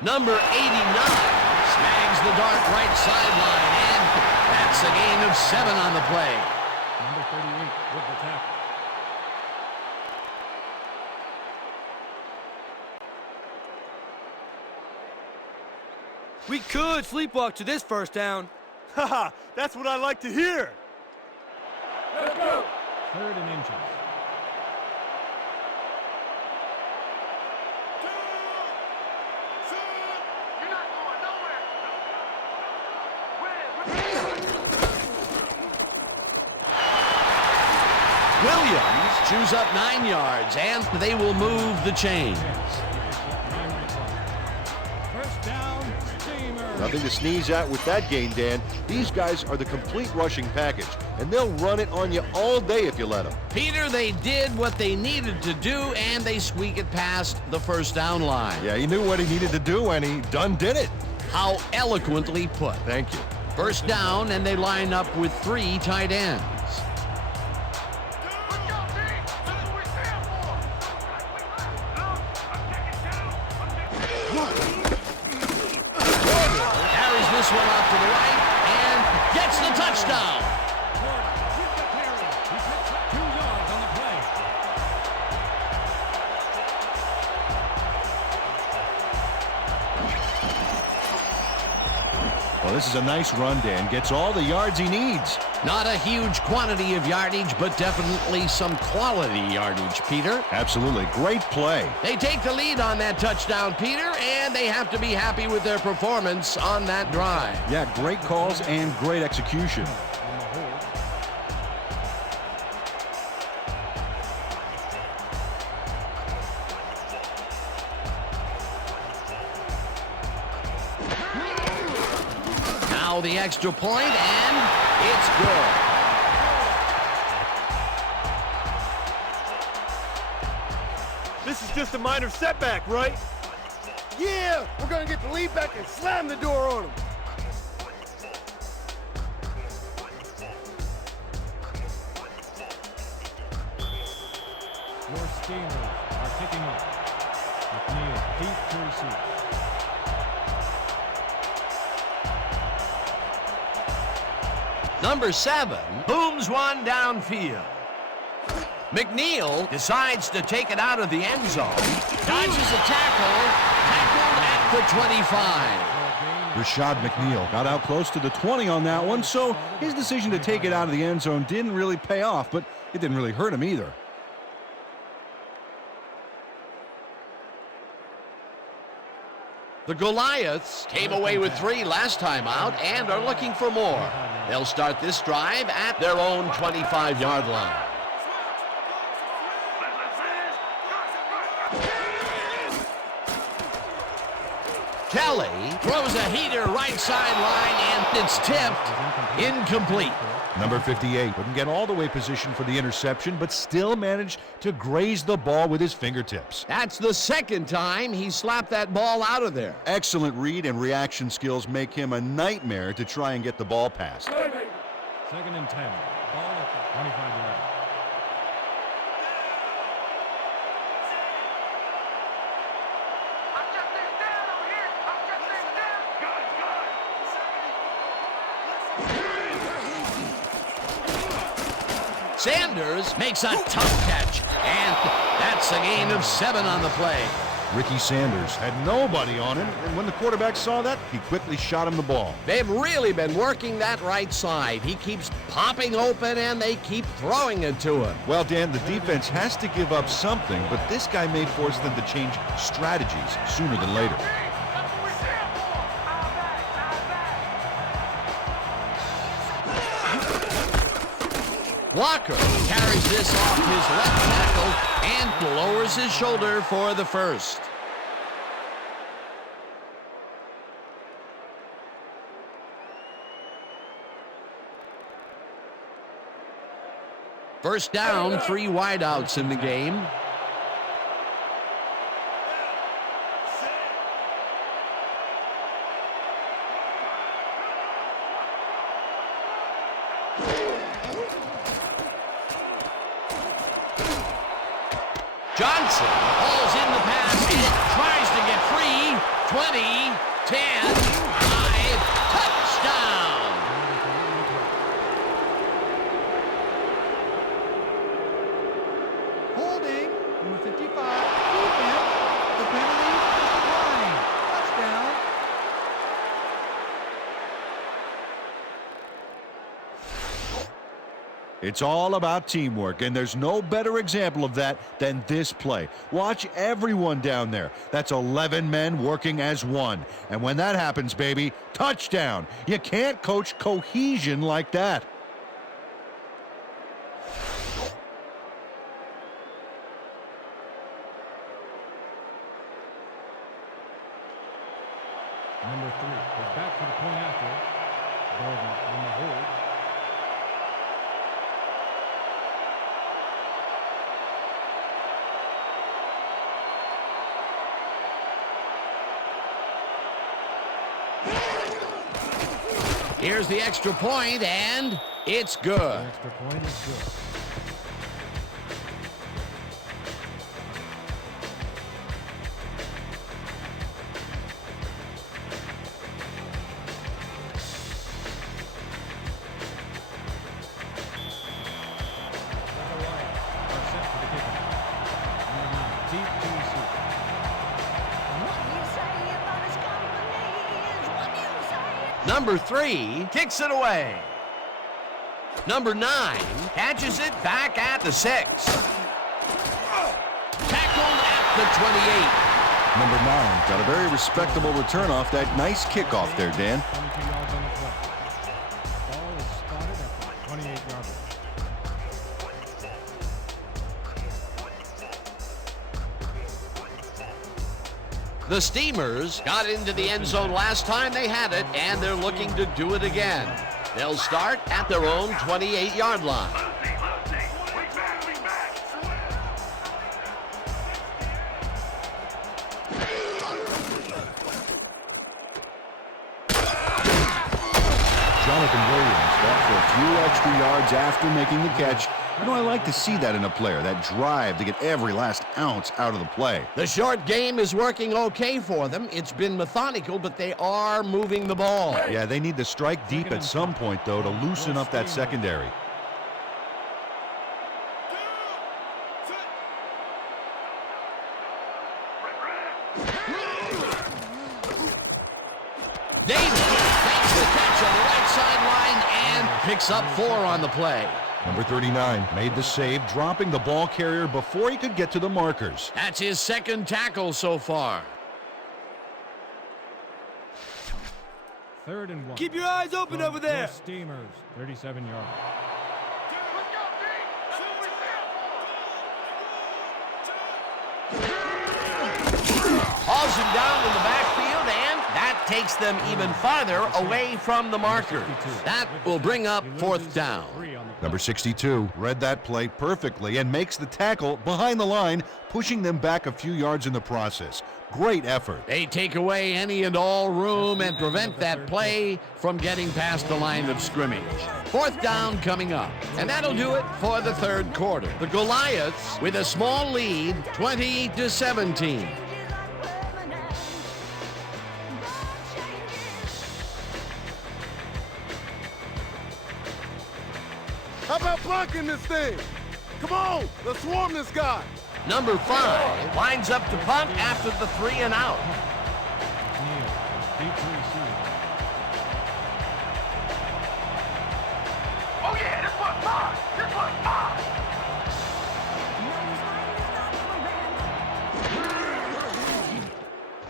Number 89 snags the dart right sideline, and that's a gain of 7 on the play. Number 38 with the tackle. We could sleepwalk to this first down. Haha, that's what I like to hear. Let's go. 3rd and inches. chews up 9 yards, and they will move the chains. First down, Steamer. Nothing to sneeze at with that gain, Dan. These guys are the complete rushing package, and they'll run it on you all day if you let them. Peter, they did what they needed to do, and they squeak it past the first down line. Yeah, he knew what he needed to do, and he done did it. How eloquently put. Thank you. First down, and they line up with 3 tight ends. Let's go, team! That's what we stand for! Look, I'm taking down. Carries this one off to the right and gets the touchdown. With the carry. He picks up 2 yards on the play. Well, this is a nice run, Dan. Gets all the yards he needs. Not a huge quantity of yardage, but definitely some quality yardage, Peter. Absolutely. Great play. They take the lead on that touchdown, Peter, and they have to be happy with their performance on that drive. Yeah, great calls and great execution. On the hold. Now the extra point, and it's good. This is just a minor setback, right? Yeah, we're gonna get the lead back and slam the door on them. Your Steamers are kicking off. McNeil deep to receive. Number 7 booms one downfield. McNeil decides to take it out of the end zone. Dodges a tackle. Tackled at the 25. Rashad McNeil got out close to the 20 on that one, so his decision to take it out of the end zone didn't really pay off, but it didn't really hurt him either. The Goliaths came away with 3 last time out and are looking for more. They'll start this drive at their own 25-yard line. Kelly throws a heater right sideline, and it's tipped incomplete. Number 58 couldn't get all the way positioned for the interception, but still managed to graze the ball with his fingertips. That's the second time he slapped that ball out of there. Excellent read and reaction skills make him a nightmare to try and get the ball past. 2nd and 10. Ball at the 25-yard line. I'm just this down over here! I'm just this down! Good, good! Sanders makes a tough catch, and that's a gain of 7 on the play. Ricky Sanders had nobody on him, and when the quarterback saw that, he quickly shot him the ball. They've really been working that right side. He keeps popping open, and they keep throwing it to him. Well, Dan, the defense has to give up something, but this guy may force them to change strategies sooner than later. That's what we stand for! Walker carries this off his left tackle and lowers his shoulder for the first. First down, 3 wideouts in the game. Johnson hauls in the pass and tries to get free. 20, 10, 5, touchdown! Holding, number 55, defense. The penalty is declined. Touchdown. It's all about teamwork, and there's no better example of that than this play. Watch everyone down there. That's 11 men working as one. And when that happens, baby, touchdown. You can't coach cohesion like that. Number 3 is back for the point after. Bowden on the hold. Here's the extra point, and it's good. The extra point is good. Number 3 kicks it away. Number 9 catches it back at the 6. Tackled at the 28. Number 9 got a very respectable return off that nice kickoff there, Dan. 22 yards on the play. Ball is spotted at the 28-yard line. The Steamers got into the end zone last time they had it, and they're looking to do it again. They'll start at their own 28-yard line. Jonathan Williams got for a few extra yards after making the catch. You know, I like to see that in a player, that drive to get every last ounce out of the play. The short game is working okay for them. It's been methodical, but they are moving the ball. Yeah, they need to strike deep at some point, though, to loosen up that secondary. Davis makes the catch on the right sideline and picks up 4 on the play. Number 39 made the save, dropping the ball carrier before he could get to the markers. That's his second tackle so far. 3rd and 1. Keep your eyes open over there. The Steamers, 37 yards. Hauls him down in the backfield, and that takes them even farther away from the markers. That will bring up 4th down. Number 62 read that play perfectly and makes the tackle behind the line, pushing them back a few yards in the process. Great effort. They take away any and all room and prevent that play from getting past the line of scrimmage. 4th down coming up, and that'll do it for the 3rd quarter. The Goliaths with a small lead, 20-17. How about blocking this thing? Come on, let's swarm this guy. Number 5 lines up to punt after the 3 and out. Oh yeah, this one's mine. This one's mine.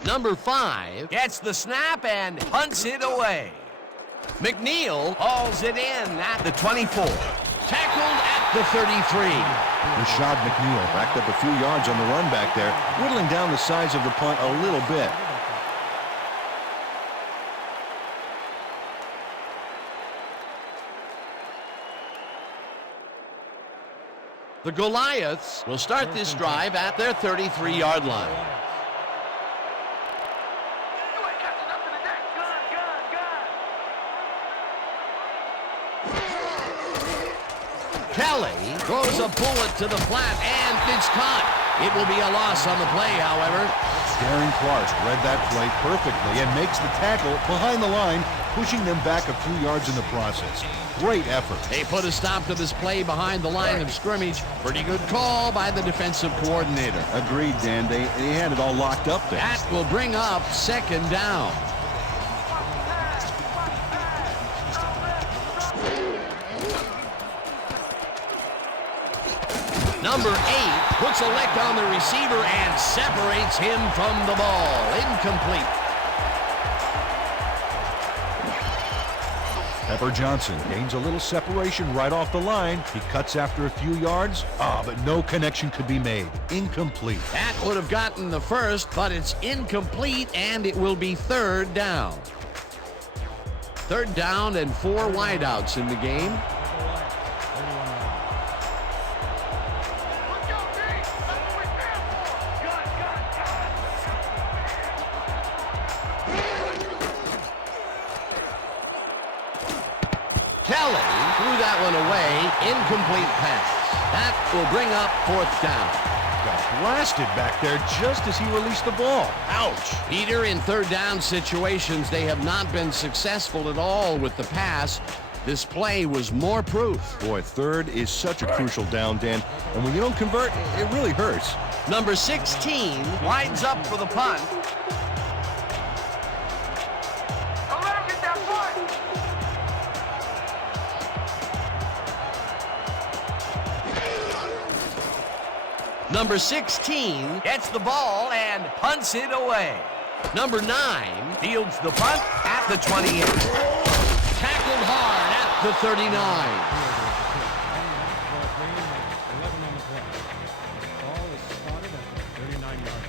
Number 5 gets the snap and punts it away. McNeil hauls it in at the 24. Tackled at the 33. Rashad McNeil backed up a few yards on the run back there, whittling down the size of the punt a little bit. The Goliaths will start this drive at their 33-yard line. You ain't catching up to the next. Gun, gun, gun. Kelly throws a bullet to the flat, and it's caught. It will be a loss on the play, however. Darren Clark read that play perfectly and makes the tackle behind the line, pushing them back a few yards in the process. Great effort. They put a stop to this play behind the line of scrimmage. Pretty good call by the defensive coordinator. Agreed, Dan. They had it all locked up there. That will bring up 2nd down. Number 8 puts a lick on the receiver and separates him from the ball. Incomplete. That Pepper Johnson gains a little separation right off the line. He cuts after a few yards, but no connection could be made. Incomplete. That would have gotten the first, but it's incomplete, and it will be third down. Third down and 4 wideouts in the game. Kelly threw that one away. Incomplete pass. That will bring up 4th down. Got blasted back there just as he released the ball. Ouch. Peter, in third down situations, they have not been successful at all with the pass. This play was more proof. Boy, third is such a crucial down, Dan. And when you don't convert, it really hurts. Number 16 winds up for the punt. Don't let him get that punt. Number 16 gets the ball and punts it away. Number 9 fields the punt at the 28. Tackled hard at the 39. 11 on the play. The ball is spotted at the 39-yard line.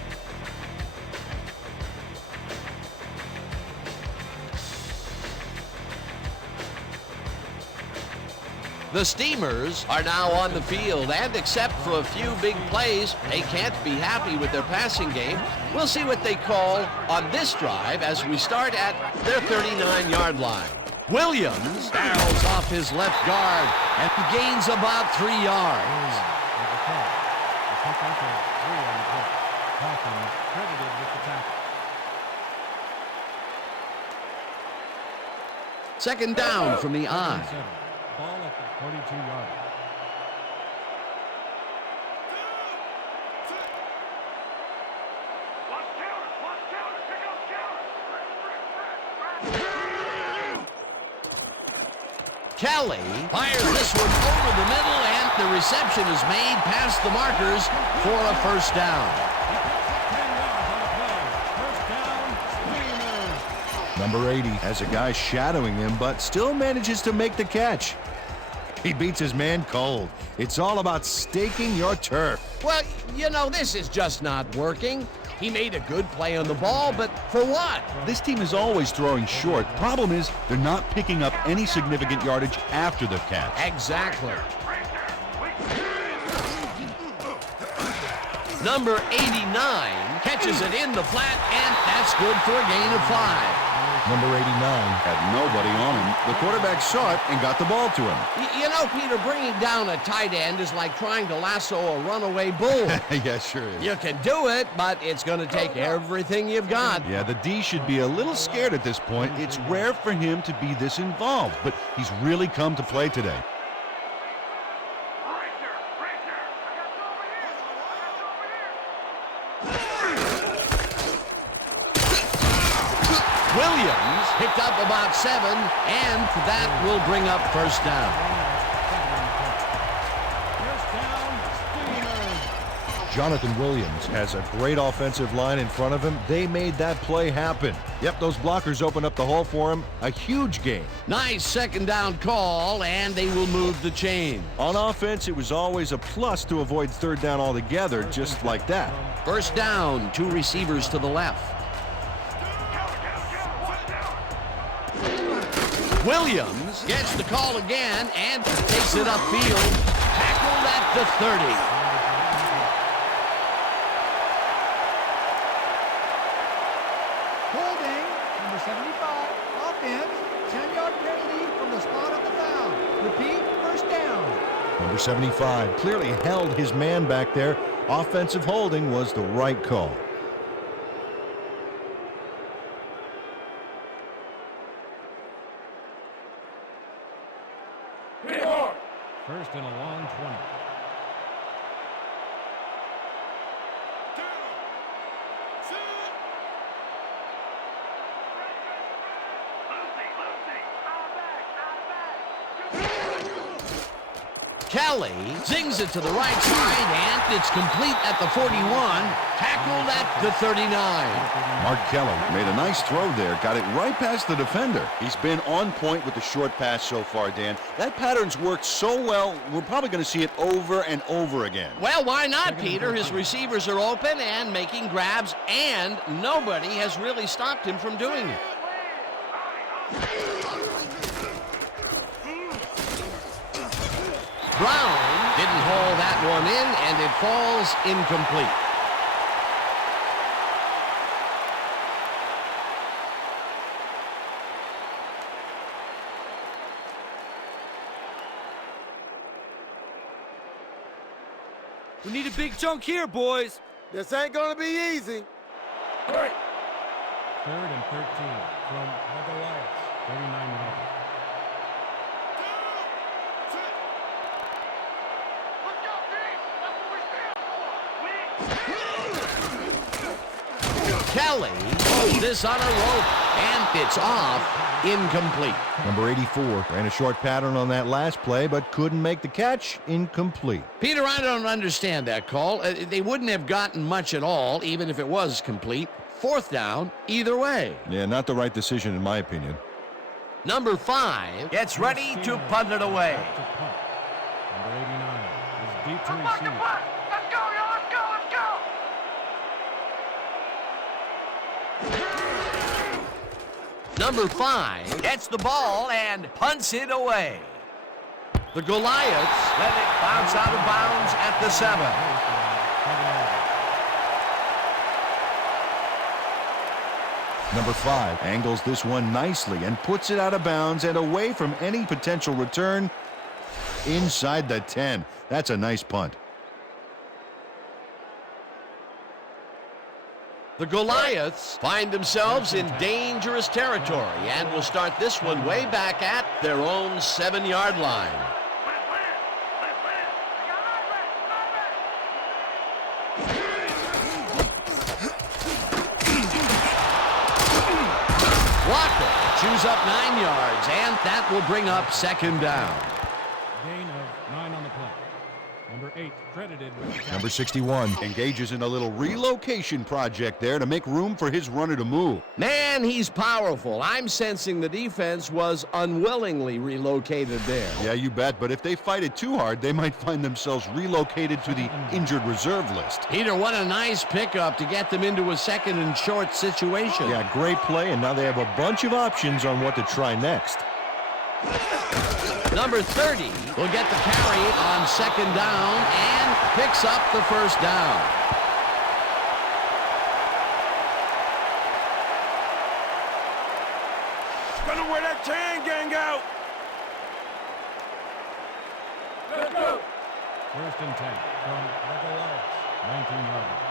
The Steamers are now on the field, and except for a few big plays, they can't be happy with their passing game. We'll see what they call on this drive as we start at their 39-yard line. Williams barrels off his left guard and gains about 3 yards. Second down from the I. Ball at the 42-yard line. Kelly fires this one over the middle, and the reception is made past the markers for a first down. 10 yards on the play. First down, Steamers. Number 80 has a guy shadowing him, but still manages to make the catch. He beats his man cold. It's all about staking your turf. Well, you know, this is just not working. He made a good play on the ball, but for what? This team is always throwing short. Problem is, they're not picking up any significant yardage after the catch. Exactly. Number 89 catches it in the flat, and that's good for a gain of 5. Number 89 had nobody on him. The quarterback saw it and got the ball to him. You know, Peter, bringing down a tight end is like trying to lasso a runaway bull. Yeah, sure is. You can do it, but it's going to take everything you've got. Yeah, the D should be a little scared at this point. It's rare for him to be this involved, but he's really come to play today. Williams picked up about 7, and that will bring up first down. Jonathan Williams has a great offensive line in front of him. They made that play happen. Yep, those blockers opened up the hole for him. A huge gain. Nice second down call, and they will move the chain. On offense, it was always a plus to avoid third down altogether, just like that. First down, 2 receivers to the left. Williams gets the call again and takes it upfield. Tackled at the 30. Holding, number 75, offense, 10-yard penalty from the spot of the foul. Repeat, first down. Number 75 clearly held his man back there. Offensive holding was the right call. First and a long 20. Kelly zings it to the right side, and it's complete at the 41, tackled at the 39. Mark Kelly made a nice throw there, got it right past the defender. He's been on point with the short pass so far, Dan. That pattern's worked so well, we're probably going to see it over and over again. Well, why not, Peter? His receivers are open and making grabs, and nobody has really stopped him from doing it. Brown didn't haul that one in, and it falls incomplete. We need a big chunk here, boys. This ain't gonna be easy. 3rd and 13 from the Goliaths, 39 yards. Kelly throws this on a rope, and it's off, incomplete. Number 84 ran a short pattern on that last play, but couldn't make the catch. Incomplete. Peter, I don't understand that call. They wouldn't have gotten much at all, even if it was complete. 4th down, either way. Yeah, not the right decision in my opinion. Number 5 gets ready to punt it away. Number 89 is deep to Let's receive. go, y'all. Let's go, let's go. Number 5 gets the ball and punts it away. The Goliaths let it bounce out of bounds at the 7. Number 5 angles this one nicely and puts it out of bounds and away from any potential return inside the 10. That's a nice punt. The Goliaths find themselves in dangerous territory and will start this one way back at their own 7-yard line. Walker chews up 9 yards, and that will bring up 2nd down. Gain of 9 on the play. Number 8 credited with the catch. Number 61 engages in a little relocation project there to make room for his runner to move. Man, he's powerful. I'm sensing the defense was unwillingly relocated there. Yeah, you bet, but if they fight it too hard, they might find themselves relocated to the injured reserve list. Peter, what a nice pickup to get them into a 2nd and short situation. Yeah, great play, and now they have a bunch of options on what to try next. Number 30 will get the carry on 2nd down and picks up the 1st down. Gonna wear that chain gang out. Let's go. 1st and 10 from the Goliaths, 19 yards.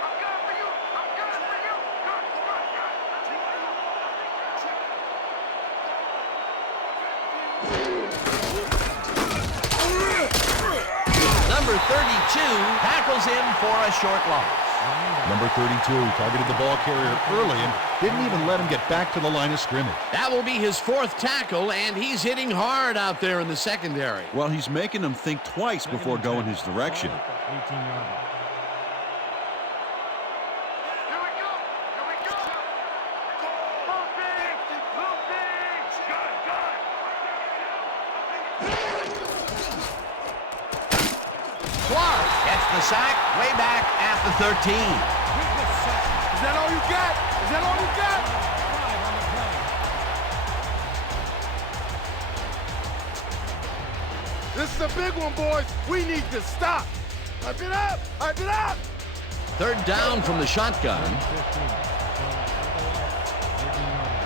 I'm good for you. I'm good for you. Good, good, good. Number 32 tackles him for a short loss. Number 32 targeted the ball carrier early and didn't even let him get back to the line of scrimmage. That will be his 4th tackle, and he's hitting hard out there in the secondary. Well, he's making them think twice before going his direction. 18 yards. Here we go. Here we go. Moving. Moving. Good, good. Clark gets the sack way back at the 13. Is that all you got? Is that all you got? 5 on the play. This is a big one, boys. We need to stop. Hype it up. Hype it up. 3rd down from the shotgun. 15 from the Goliaths, 18 yards.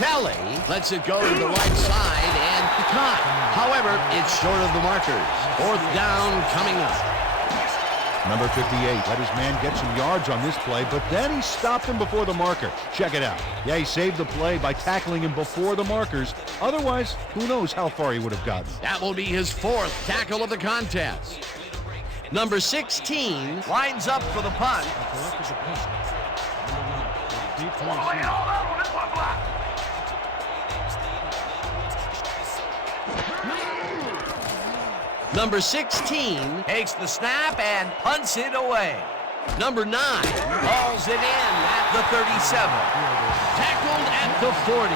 Kelly lets it go to the right side and caught. However, it's short of the markers. 4th down coming up. Number 58 let his man get some yards on this play, but then he stopped him before the marker. Check it out. Yeah, he saved the play by tackling him before the markers. Otherwise, who knows how far he would have gotten. That will be his 4th tackle of the contest. Number 16 lines up for the punt. Number 16 takes the snap and punts it away. Number 9 hauls it in at the 37. Tackled at the 40.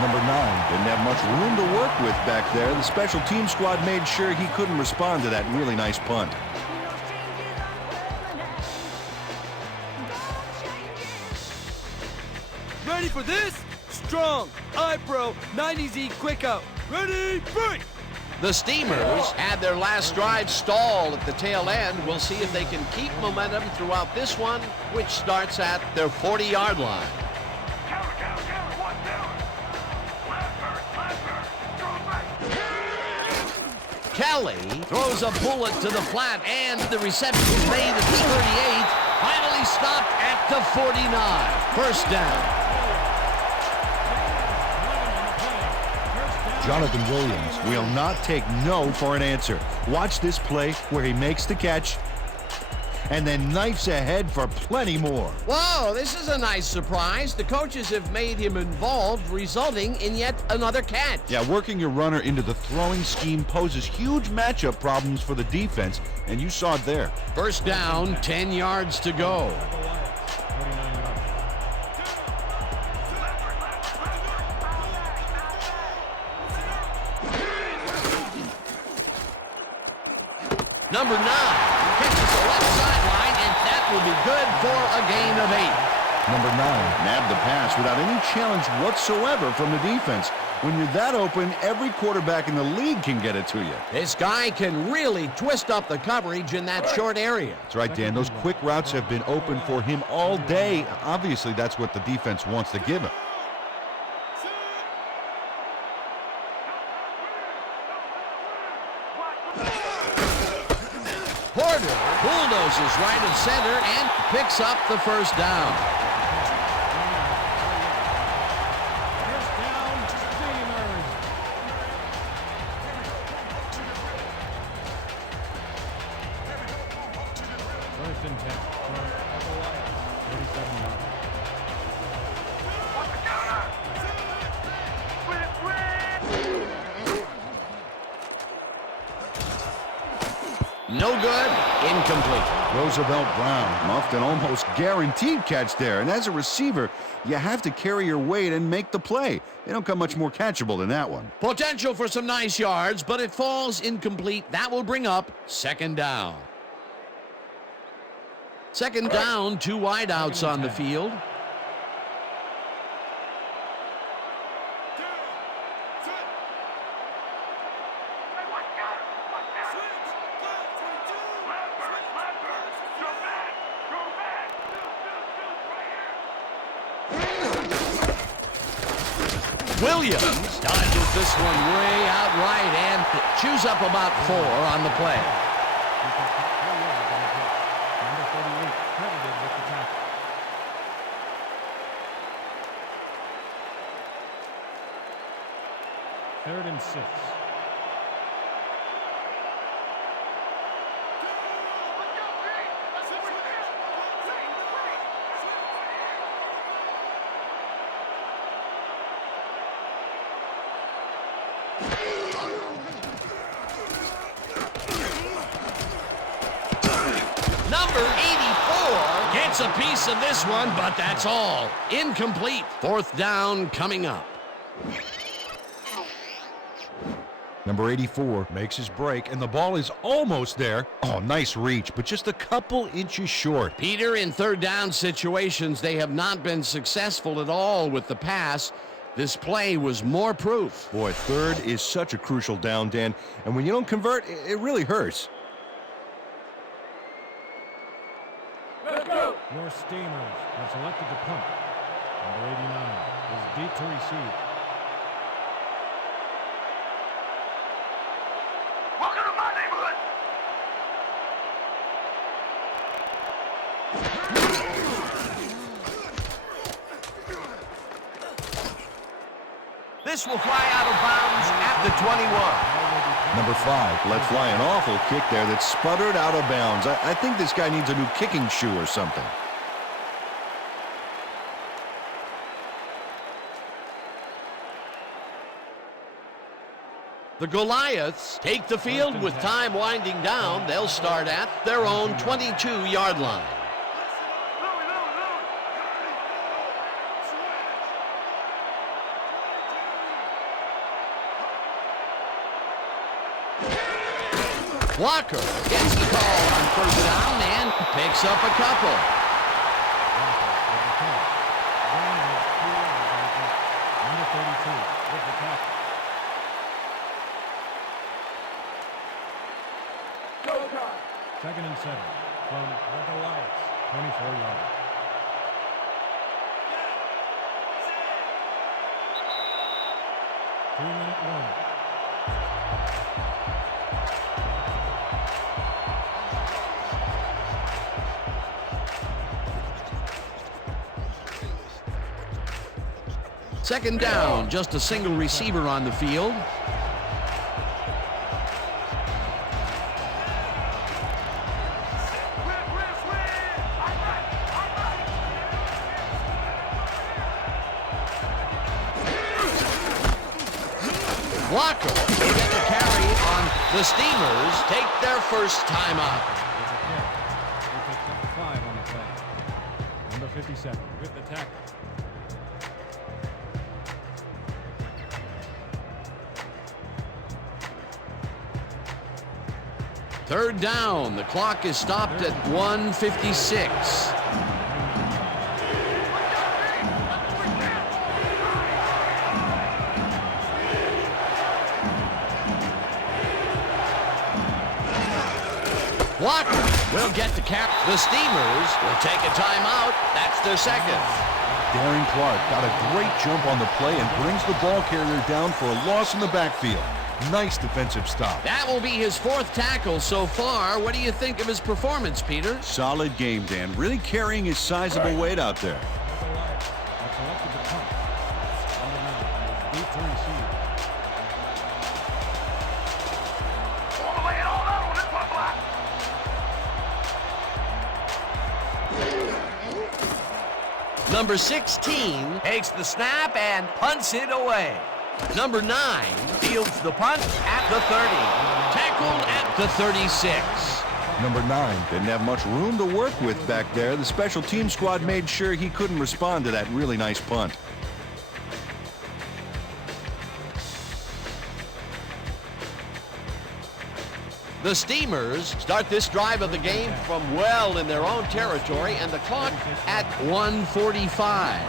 Number 9 didn't have much room to work with back there. The special team squad made sure he couldn't respond to that really nice punt. Ready for this? Strong, eyebrow, 90Z quick out. Ready, break! The Steamers had their last drive stall at the tail end. We'll see if they can keep momentum throughout this one, which starts at their 40-yard line. Counter, counter, counter, 1 down. Last Kelly throws a bullet to the flat, and the reception is made at the 38. Finally stopped at the 49. First down. Jonathan Williams will not take no for an answer. Watch this play where he makes the catch and then knifes ahead for plenty more. Whoa, this is a nice surprise. The coaches have made him involved, resulting in yet another catch. Yeah, working your runner into the throwing scheme poses huge matchup problems for the defense, and you saw it there. First down, 10 yards to go. Number 9 catches the left sideline, and that will be good for a gain of 8. Number 9 nabbed the pass without any challenge whatsoever from the defense. When you're that open, every quarterback in the league can get it to you. This guy can really twist up the coverage in that short area. That's right, Dan. Those quick routes have been open for him all day. Obviously, that's what the defense wants to give him. Porter bulldozes right of center and picks up the first down. First down, Steamers. First and 10 from 37 yards. No good, incomplete. Roosevelt Brown muffed an almost guaranteed catch there. And as a receiver, you have to carry your weight and make the play. They don't come much more catchable than that one. Potential for some nice yards, but it falls incomplete. That will bring up second down. Second down, 2 wideouts on the field. Williams dodges this one way out right and chews up about 4 on the play. Number 38 credited with the tackle. Third and 6. Number 84 gets a piece of this one, but that's all. Incomplete. Fourth down coming up. Number 84 makes his break, and the ball is almost there. Oh, nice reach, but just a couple inches short. Peter, in third down situations, they have not been successful at all with the pass. This play was more proof. Boy, third is such a crucial down, Dan, and when you don't convert, it really hurts. Your Steamers have selected to punt. Number 89 is deep to receive. Welcome to my neighborhood. This will fly out of bounds at the 21. Number 5 let fly an awful kick there that sputtered out of bounds. I think this guy needs a new kicking shoe or something. The Goliaths take the field with time winding down. They'll start at their own 22-yard line. Walker gets the call on first down and picks up a couple. Number 32 with the tackle. Second and 7 from the Goliaths, 24 yards. Two-minute warning. Second down, just a single receiver on the field. Walker will get the carry on the Steamers. Take their first time out. He picks up 5 on the play. Number 57 with the tackle. Third down. The clock is stopped at 1:56. Walker will get the cap. The Steamers will take a timeout. That's their second. Darren Clark got a great jump on the play and brings the ball carrier down for a loss in the backfield. Nice defensive stop. That will be his 4th tackle so far. What do you think of his performance, Peter? Solid game, Dan. Really carrying his sizable weight out there. The Goliaths have selected the punt. Number 9 is deep to receive. All the way and all out on this one block. Number 16 takes the snap and punts it away. Number 9 fields the punt at the 30. Tackled at the 36. Number 9 didn't have much room to work with back there. The special team squad made sure he couldn't respond to that really nice punt. The Steamers start this drive of the game from well in their own territory, and the clock at 1:45.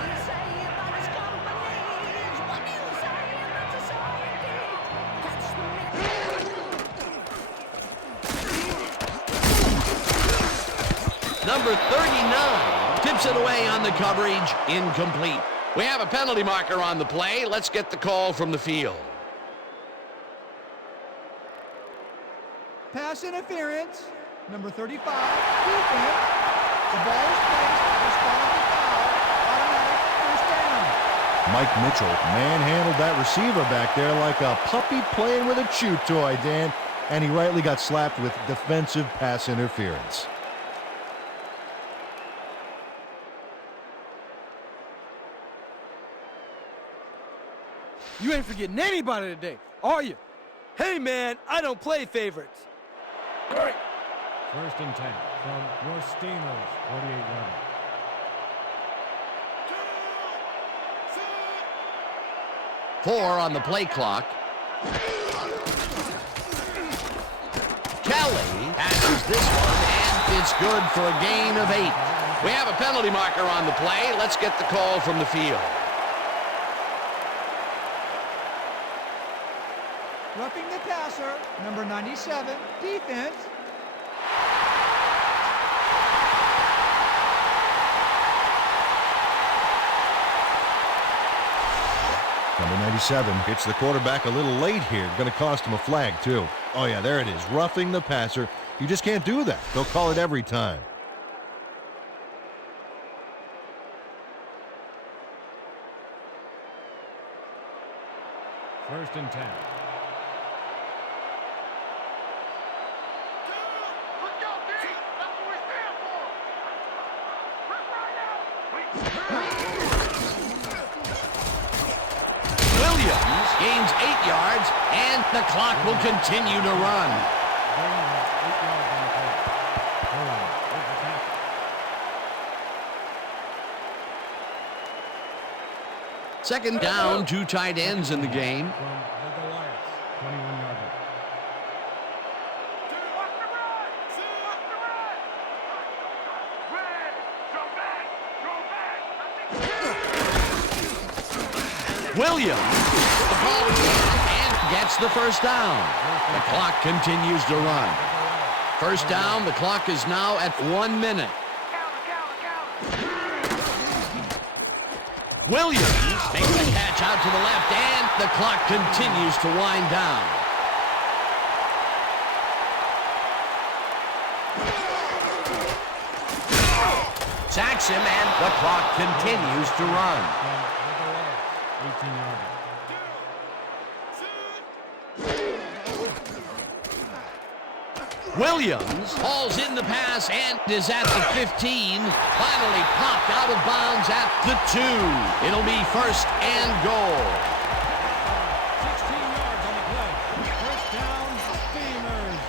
Number 39 tips it away on the coverage, incomplete. We have a penalty marker on the play. Let's get the call from the field. Pass interference. Number 35, defense. The ball is placed. Responsive foul. Automatic first down. Mike Mitchell manhandled that receiver back there like a puppy playing with a chew toy, Dan. And he rightly got slapped with defensive pass interference. You ain't forgetting anybody today, are you? Hey, man, I don't play favorites. First and 10 from your Steamers, 48 yards. Four on the play clock. Kelly passes this one, and it's good for a gain of 8. We have a penalty marker on the play. Let's get the call from the field. Roughing the passer. Number 97, defense. Number 97 hits the quarterback a little late here. Going to cost him a flag, too. Oh, yeah, there it is. Roughing the passer. You just can't do that. They'll call it every time. First and 10. Let's go, D! That's what we stand for! Let's ride out! Williams gains 8 yards, and the clock will continue to run. Bring up 8 yards on the play. Bowen with the tackle. Second down, 2 tight ends in the game. From the Goliaths, 21-yarder. Watch the run! Watch the run! Red! Go back! Go back! Williams the ball again and gets the first down. The clock continues to run. First down, the clock is now at 1 minute. Williams makes the catch out to the left, and the clock continues to wind down. Sacks him, and the clock continues to run. From the Goliaths, 18-yarder. Williams hauls in the pass and is at the 15. Finally popped out of bounds at the 2. It'll be first and goal. 16 yards on the play. First down, Steamers.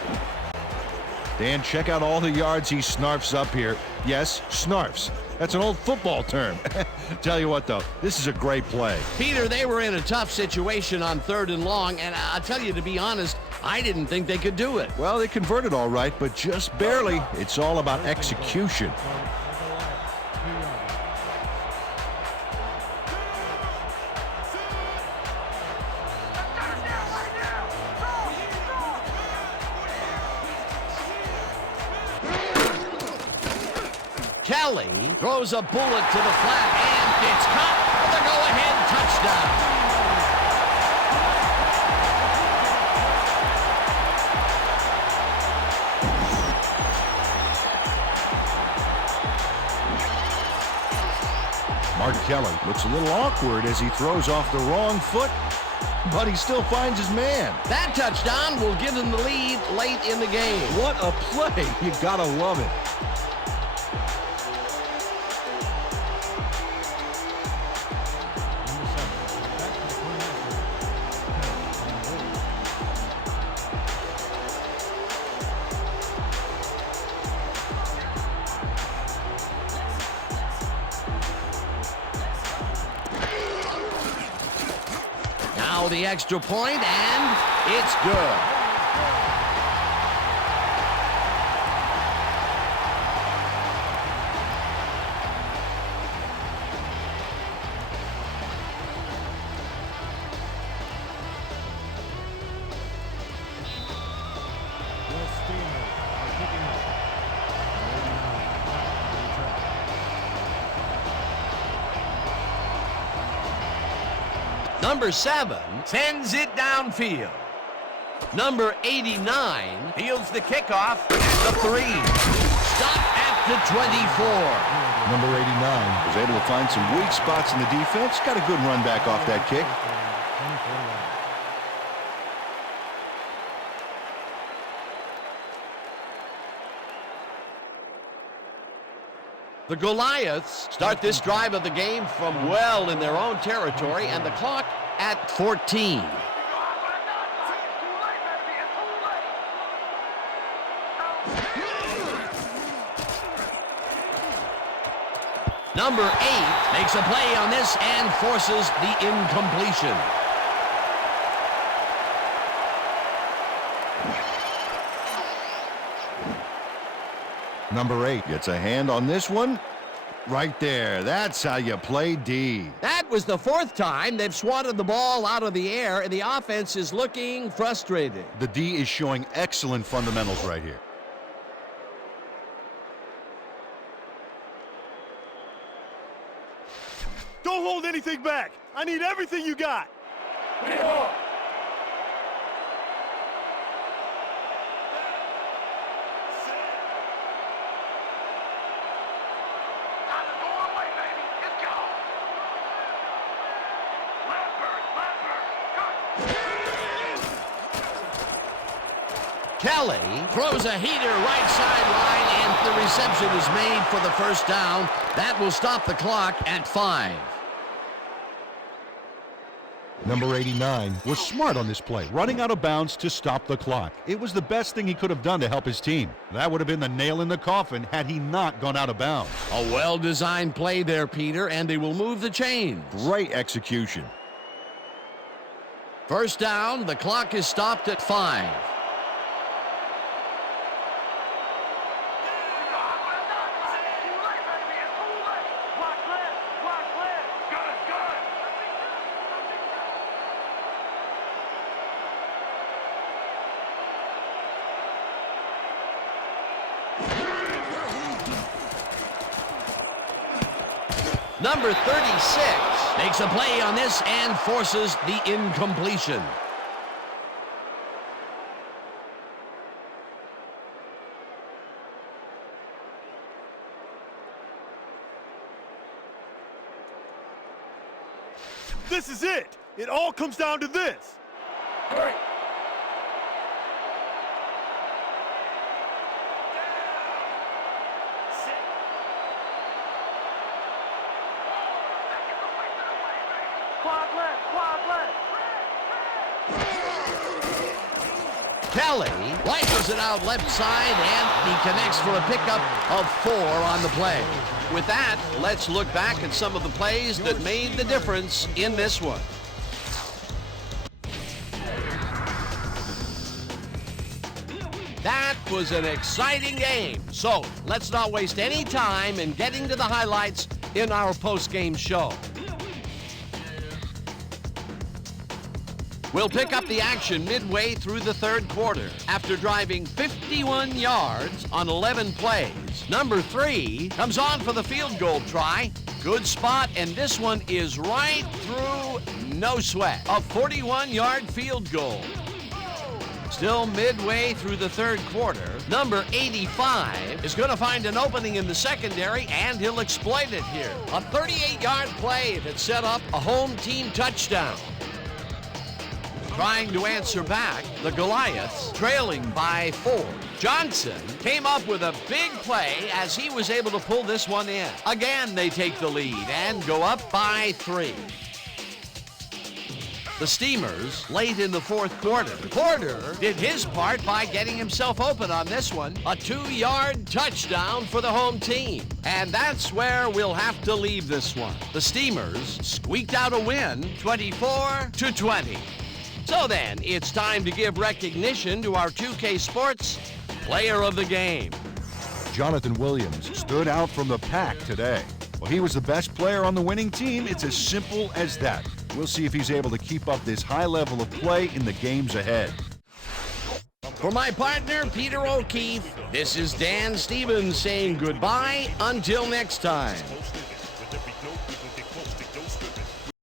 Dan, check out all the yards he snarfs up here. Yes, snarfs. That's an old football term. Tell you what, though, this is a great play. Peter, they were in a tough situation on 3rd and long, and I'll tell you, to be honest, I didn't think they could do it. Well, they converted all right, but just barely. It's all about execution. From the Goliaths, 2-yarder. Kelly throws a bullet to the flat, and it's caught for the go-ahead touchdown. Mark Kelly looks a little awkward as he throws off the wrong foot, but he still finds his man. That touchdown will give them the lead late in the game. What a play. You gotta love it. Number 7. Back to the point after. Now the extra point, and it's good. The Steamers are kicking off. 89. Back to the return. Number 7 sends it downfield. Number 89 fields the kickoff at the 3. Stop at the 24. Number 89 was able to find some weak spots in the defense. Got a good run back off that kick. 24 yards. The Goliaths start this drive of the game from well in their own territory, and the clock at 14. Number 8 makes a play on this and forces the incompletion. Number 8 gets a hand on this one. Right there. That's how you play D. That was the 4th time they've swatted the ball out of the air, and the offense is looking frustrated. The D is showing excellent fundamentals right here. Don't hold anything back. I need everything you got. Time to go away, baby. Let's go. Lambert, cut. Kelly throws a heater right sideline, and the reception is made for the first down. That will stop the clock at 5. Number 89 was smart on this play, running out of bounds to stop the clock. It was the best thing he could have done to help his team. That would have been the nail in the coffin had he not gone out of bounds. A well-designed play there, Peter, and they will move the chains. Great execution. First down, the clock is stopped at 5. Number 36 makes a play on this and forces the incompletion. This is it. It all comes down to this. Kelly rifles it out left side, and he connects for a pickup of 4 on the play. With that, let's look back at some of the plays that made the difference in this one. That was an exciting game. So let's not waste any time in getting to the highlights in our post-game show. We'll pick up the action midway through the third quarter. After driving 51 yards on 11 plays, number 3 comes on for the field goal try. Good spot, and this one is right through, no sweat. A 41-yard field goal. Still midway through the third quarter, number 85 is going to find an opening in the secondary, and he'll exploit it here. A 38-yard play that set up a home team touchdown. Trying to answer back, the Goliaths trailing by 4. Johnson came up with a big play as he was able to pull this one in. Again, they take the lead and go up by 3. The Steamers late in the fourth quarter. Porter did his part by getting himself open on this one. A 2-yard touchdown for the home team. And that's where we'll have to leave this one. The Steamers squeaked out a win, 24-20. So then, it's time to give recognition to our 2K Sports Player of the Game. Jonathan Williams stood out from the pack today. Well, he was the best player on the winning team. It's as simple as that. We'll see if he's able to keep up this high level of play in the games ahead. For my partner, Peter O'Keefe, this is Dan Stevens saying goodbye until next time.